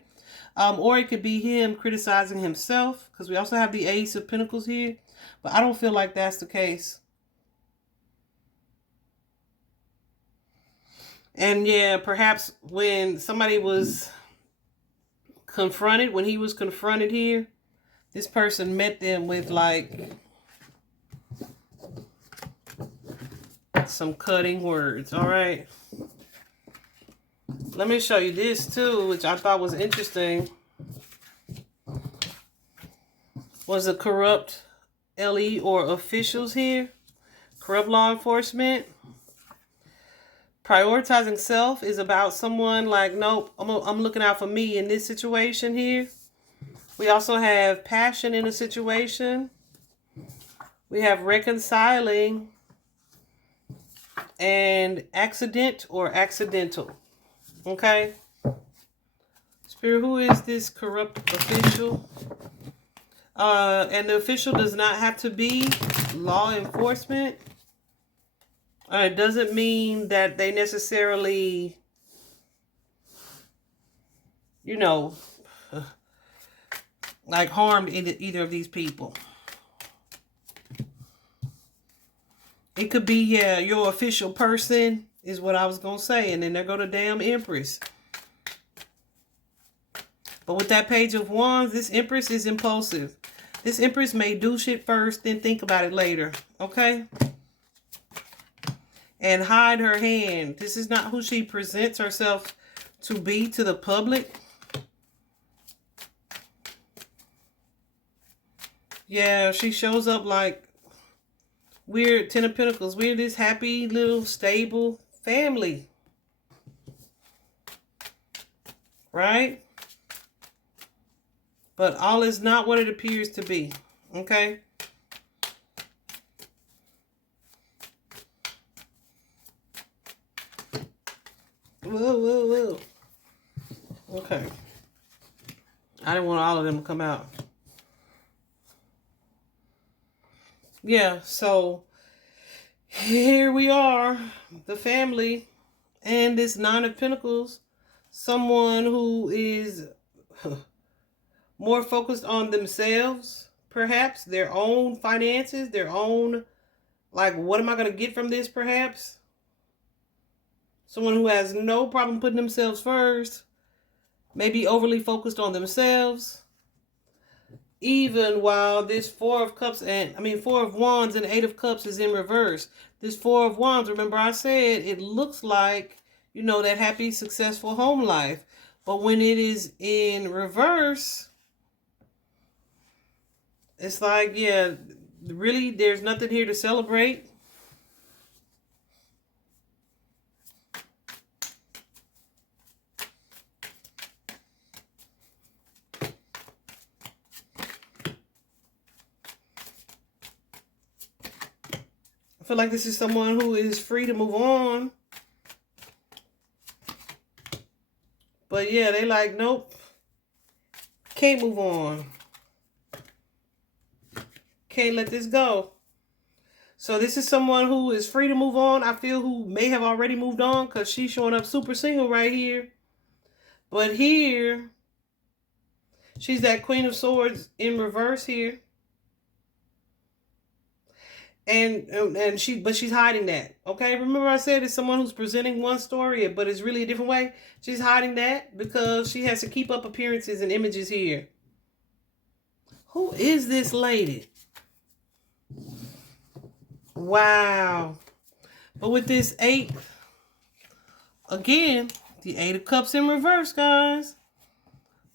Or it could be him criticizing himself, because we also have the Ace of Pentacles here. But I don't feel like that's the case. And yeah, perhaps when somebody was confronted, when he was confronted here, this person met them with like some cutting words. All right. Let me show you this too, which I thought was interesting. was a corrupt LE or officials here. Corrupt law enforcement. Prioritizing self is about someone like, nope, I'm looking out for me in this situation here. We also have passion in a situation. We have reconciling and accident or accidental. Okay? Spirit, who is this corrupt official? And the official does not have to be law enforcement. It doesn't mean that they necessarily, you know, like harmed either of these people. It could be, yeah, your official person is what I was going to say. And then there go the damn Empress. But with that Page of Wands, this Empress is impulsive. This Empress may do shit first, then think about it later. Okay? And hide her hand. This is not who she presents herself to be to the public. Yeah, she shows up like weird, Ten of Pentacles. We're this happy, little, stable family. Right? But all is not what it appears to be. Okay? Whoa. Okay. I didn't want all of them to come out. Yeah, so here we are, the family, and this Nine of Pentacles, someone who is more focused on themselves, perhaps, their own finances, their own, like, what am I going to get from this, perhaps? Someone who has no problem putting themselves first, maybe overly focused on themselves, even while this Four of Wands and Eight of Cups is in reverse. This Four of Wands, remember I said, it looks like, you know, that happy, successful home life. But when it is in reverse, it's like, yeah, really, there's nothing here to celebrate. I feel like this is someone who is free to move on. But yeah, they like, nope, can't move on. Can't let this go. So this is someone who is free to move on. I feel who may have already moved on because she's showing up super single right here. But here, she's that Queen of Swords in reverse here. And she's hiding that. Okay, remember I said it's someone who's presenting one story, but it's really a different way. She's hiding that because she has to keep up appearances and images here. Who is this lady? Wow. But with this 8, again, the 8 of Cups in reverse, guys.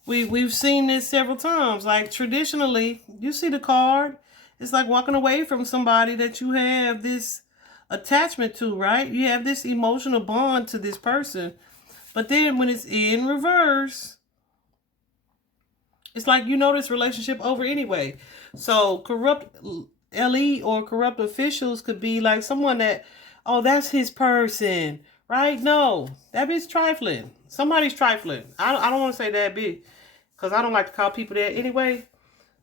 We've seen this several times. Like traditionally, you see the card. It's like walking away from somebody that you have this attachment to, right? You have this emotional bond to this person. But then when it's in reverse, it's like you know this relationship over anyway. So corrupt LE or corrupt officials could be like someone that, oh, that's his person, right? No, that bitch trifling. Somebody's trifling. I don't want to say that bitch because I don't like to call people that anyway.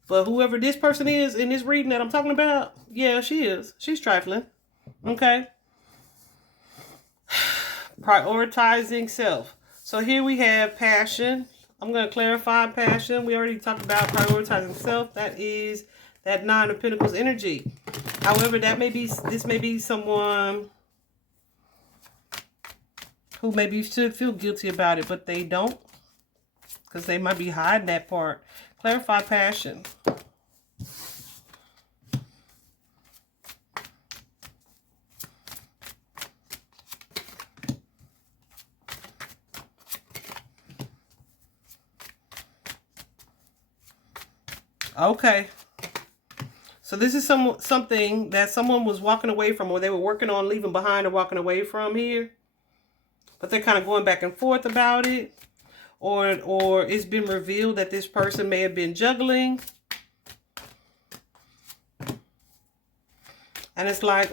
But whoever this person is in this reading that I'm talking about, yeah, she is. She's trifling. Okay. Prioritizing self. So here we have passion. I'm going to clarify passion. We already talked about prioritizing self. That is that Nine of Pentacles energy. However, this may be someone who maybe should feel guilty about it, but they don't. Because they might be hiding that part. Clarify passion. Okay. So this is something that someone was walking away from, or they were working on leaving behind or walking away from here. But they're kind of going back and forth about it. Or it's been revealed that this person may have been juggling. And it's like,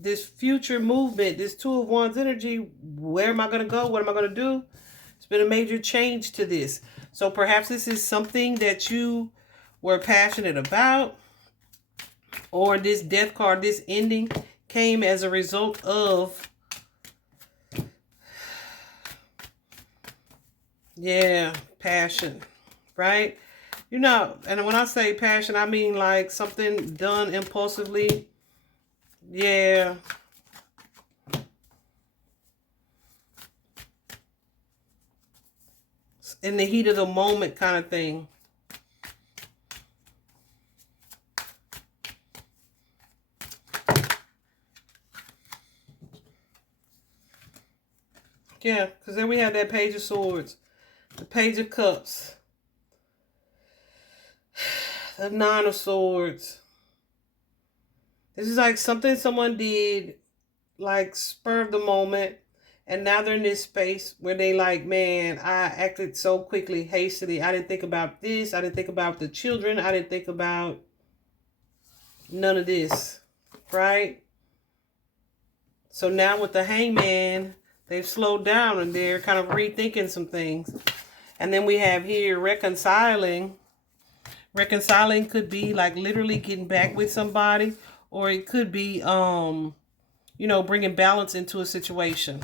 this future movement, this Two of Wands energy, where am I going to go? What am I going to do? It's been a major change to this. So perhaps this is something that you were passionate about. Or this death card, this ending, came as a result of, yeah, passion, right? You know, and when I say passion, I mean like something done impulsively. Yeah. In the heat of the moment kind of thing. Yeah, because then we have that Page of Swords, the Page of Cups, the Nine of Swords. This is like something someone did, like spur of the moment, and now they're in this space where they like, man, I acted so quickly, hastily. I didn't think about this. I didn't think about the children. I didn't think about none of this, right? So now with the Hangman, they've slowed down and they're kind of rethinking some things. And then we have here reconciling. Reconciling could be like literally getting back with somebody, or it could be, you know, bringing balance into a situation.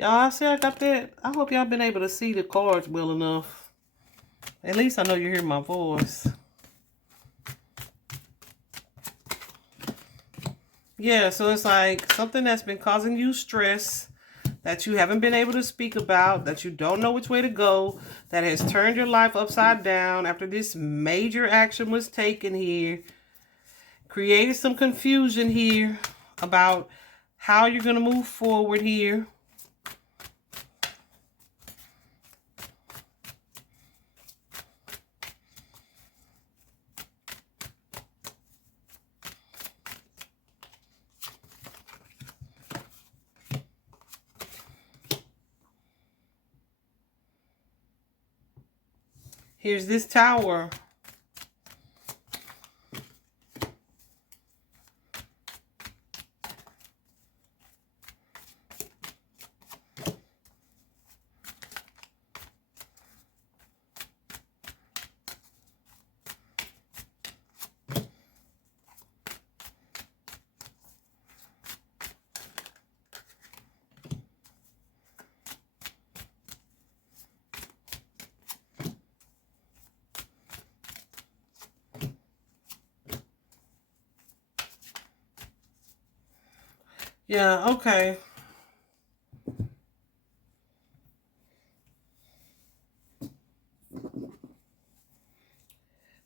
Y'all, I see I got that. I hope y'all been able to see the cards well enough. At least I know you hear my voice. Yeah, so it's like something that's been causing you stress, that you haven't been able to speak about, that you don't know which way to go, that has turned your life upside down after this major action was taken here. Created some confusion here about how you're going to move forward here. Here's this Tower. Yeah, okay.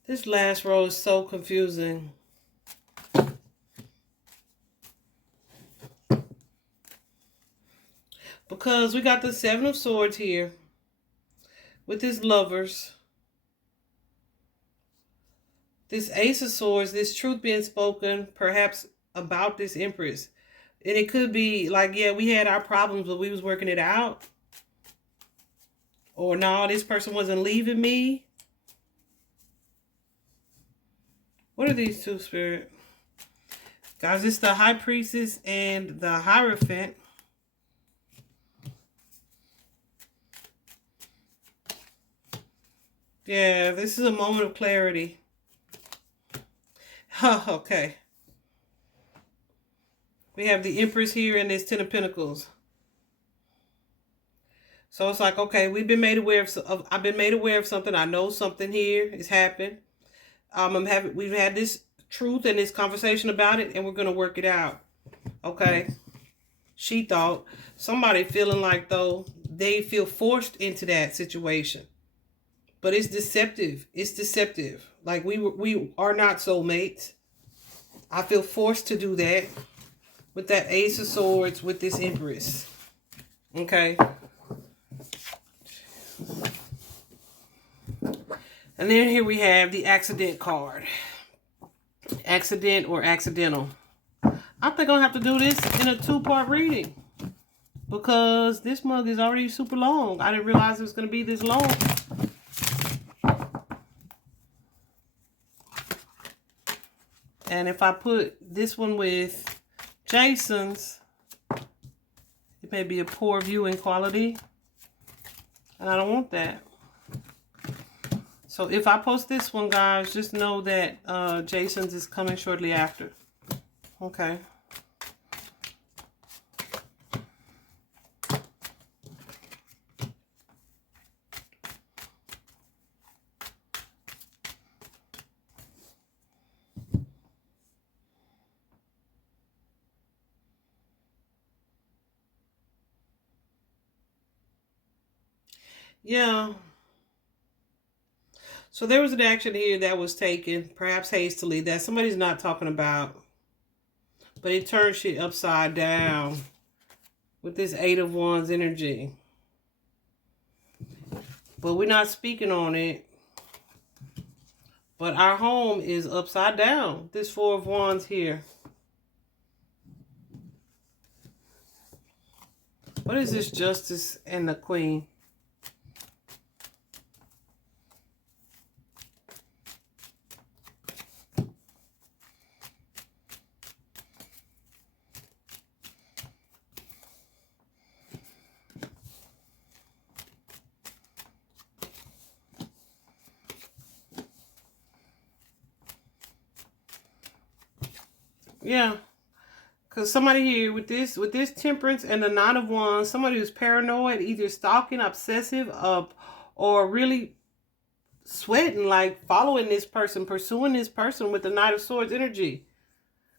This last row is so confusing. Because we got the Seven of Swords here with his lovers. This Ace of Swords, this truth being spoken, perhaps about this Empress. And it could be like, yeah, we had our problems, but we was working it out. Or no, this person wasn't leaving me. What are these two, Spirit? Guys, it's the High Priestess and the Hierophant. Yeah, this is a moment of clarity. Oh, okay. We have the Empress here and this Ten of Pentacles. So it's like, okay, we've been made aware of I've been made aware of something. I know something here has happened. We've had this truth and this conversation about it, and we're gonna work it out. Okay. She thought somebody feeling like though they feel forced into that situation. But it's deceptive. It's deceptive. Like we are not soulmates. I feel forced to do that with that Ace of Swords with this Empress. Okay. And then here we have the Accident card. accident or accidental. I think I'll have to do this in a 2-part reading because this mug is already super long. I didn't realize it was going to be this long. And if I put this one with Jason's, it may be a poor viewing quality. And I don't want that. So if I post this one, guys, just know that Jason's is coming shortly after. Okay. Yeah. So there was an action here that was taken, perhaps hastily, that somebody's not talking about. But it turned shit upside down with this 8 of Wands energy. But we're not speaking on it. But our home is upside down. This 4 of Wands here. What is this Justice and the Queen? Yeah. Because somebody here with this Temperance and the 9 of Wands, somebody who's paranoid, either stalking, obsessive, or really sweating, like following this person, pursuing this person with the Knight of Swords energy.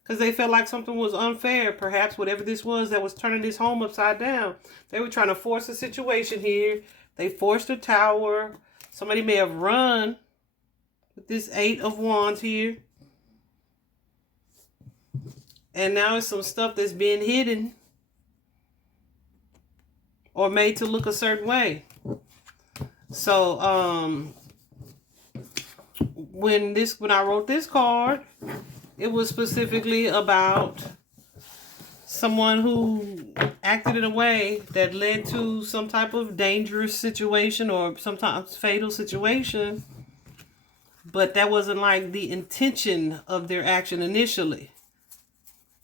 Because they felt like something was unfair, perhaps whatever this was that was turning this home upside down. They were trying to force a situation here. They forced a tower. Somebody may have run with this 8 of Wands here. And now it's some stuff that's being hidden or made to look a certain way. So, when I wrote this card, it was specifically about someone who acted in a way that led to some type of dangerous situation or sometimes fatal situation. But that wasn't like the intention of their action initially.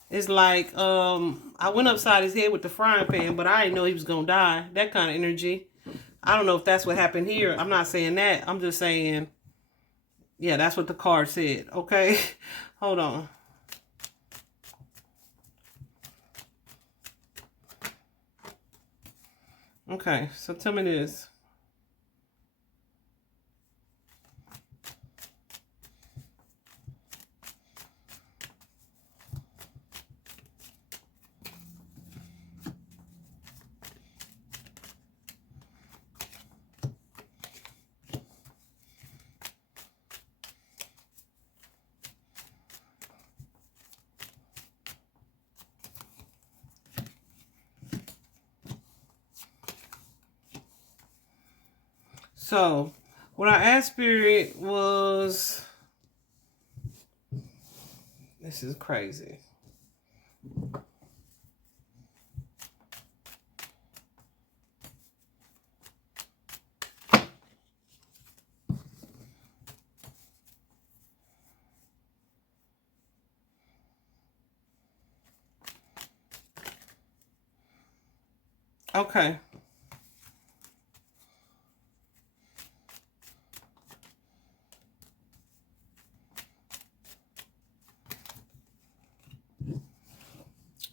It's like, I went upside his head with the frying pan, but I didn't know he was going to die. That kind of energy. I don't know if that's what happened here. I'm not saying that. I'm just saying, yeah, that's what the card said. Okay. Hold on. Okay. So tell me this. So, what I asked Spirit was, this is crazy. Okay.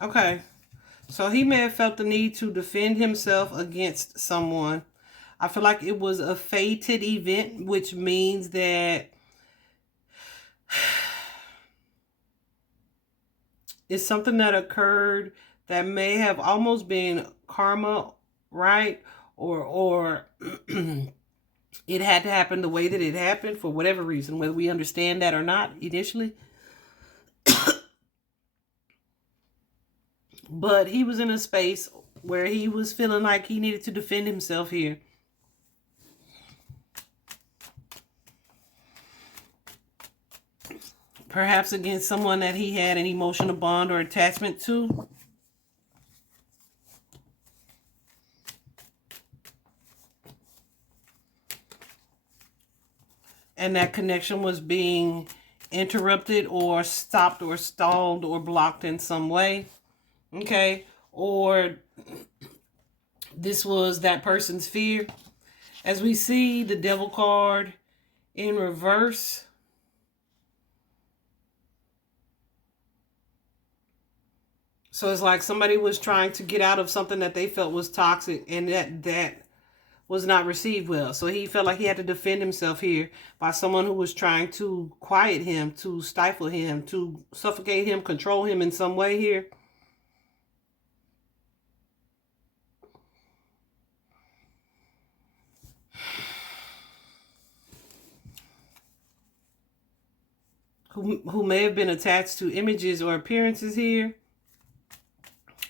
Okay, so he may have felt the need to defend himself against someone. I feel like it was a fated event, which means that it's something that occurred that may have almost been karma, right? Or it had to happen the way that it happened for whatever reason, whether we understand that or not initially. But he was in a space where he was feeling like he needed to defend himself here. Perhaps against someone that he had an emotional bond or attachment to. And that connection was being interrupted or stopped or stalled or blocked in some way. Okay? Or this was that person's fear. As we see the Devil card in reverse, so it's like somebody was trying to get out of something that they felt was toxic, and that was not received well. So he felt like he had to defend himself here by someone who was trying to quiet him, to stifle him, to suffocate him, control him in some way here. Who may have been attached to images or appearances here,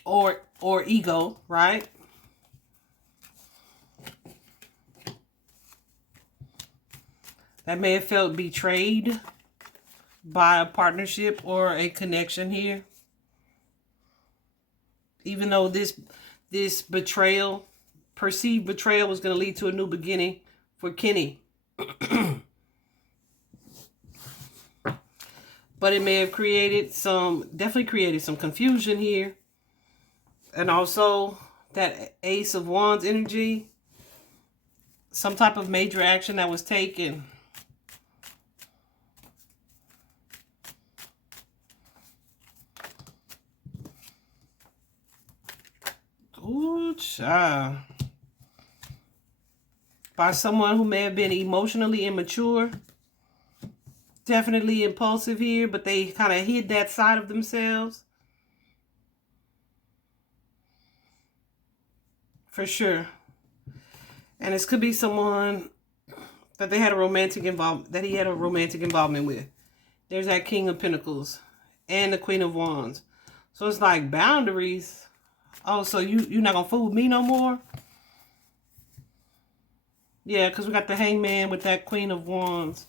or ego, right? That may have felt betrayed by a partnership or a connection here. Even though this betrayal, perceived betrayal, was going to lead to a new beginning for Kenny. But it may have definitely created some confusion here. And also that Ace of Wands energy, some type of major action that was taken. Ooh, child. By someone who may have been emotionally immature. Definitely impulsive here, but they kind of hid that side of themselves. For sure. And this could be someone that they had a romantic involvement with. There's that King of Pentacles and the Queen of Wands. So it's like boundaries. Oh, so you're not gonna fool with me no more? Yeah, because we got the Hangman with that Queen of Wands.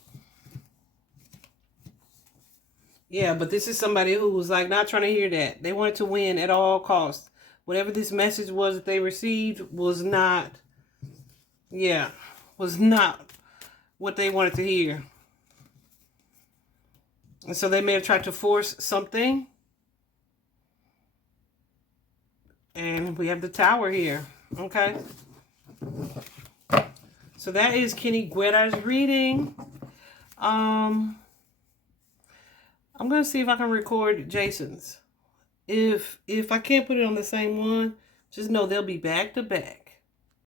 Yeah, but this is somebody who was like not trying to hear that. They wanted to win at all costs. Whatever this message was that they received was not what they wanted to hear. And so they may have tried to force something. And we have the Tower here. Okay. So that is Kenny Guerra's reading. I'm going to see if I can record Jason's. If I can't put it on the same one, just know they'll be back to back.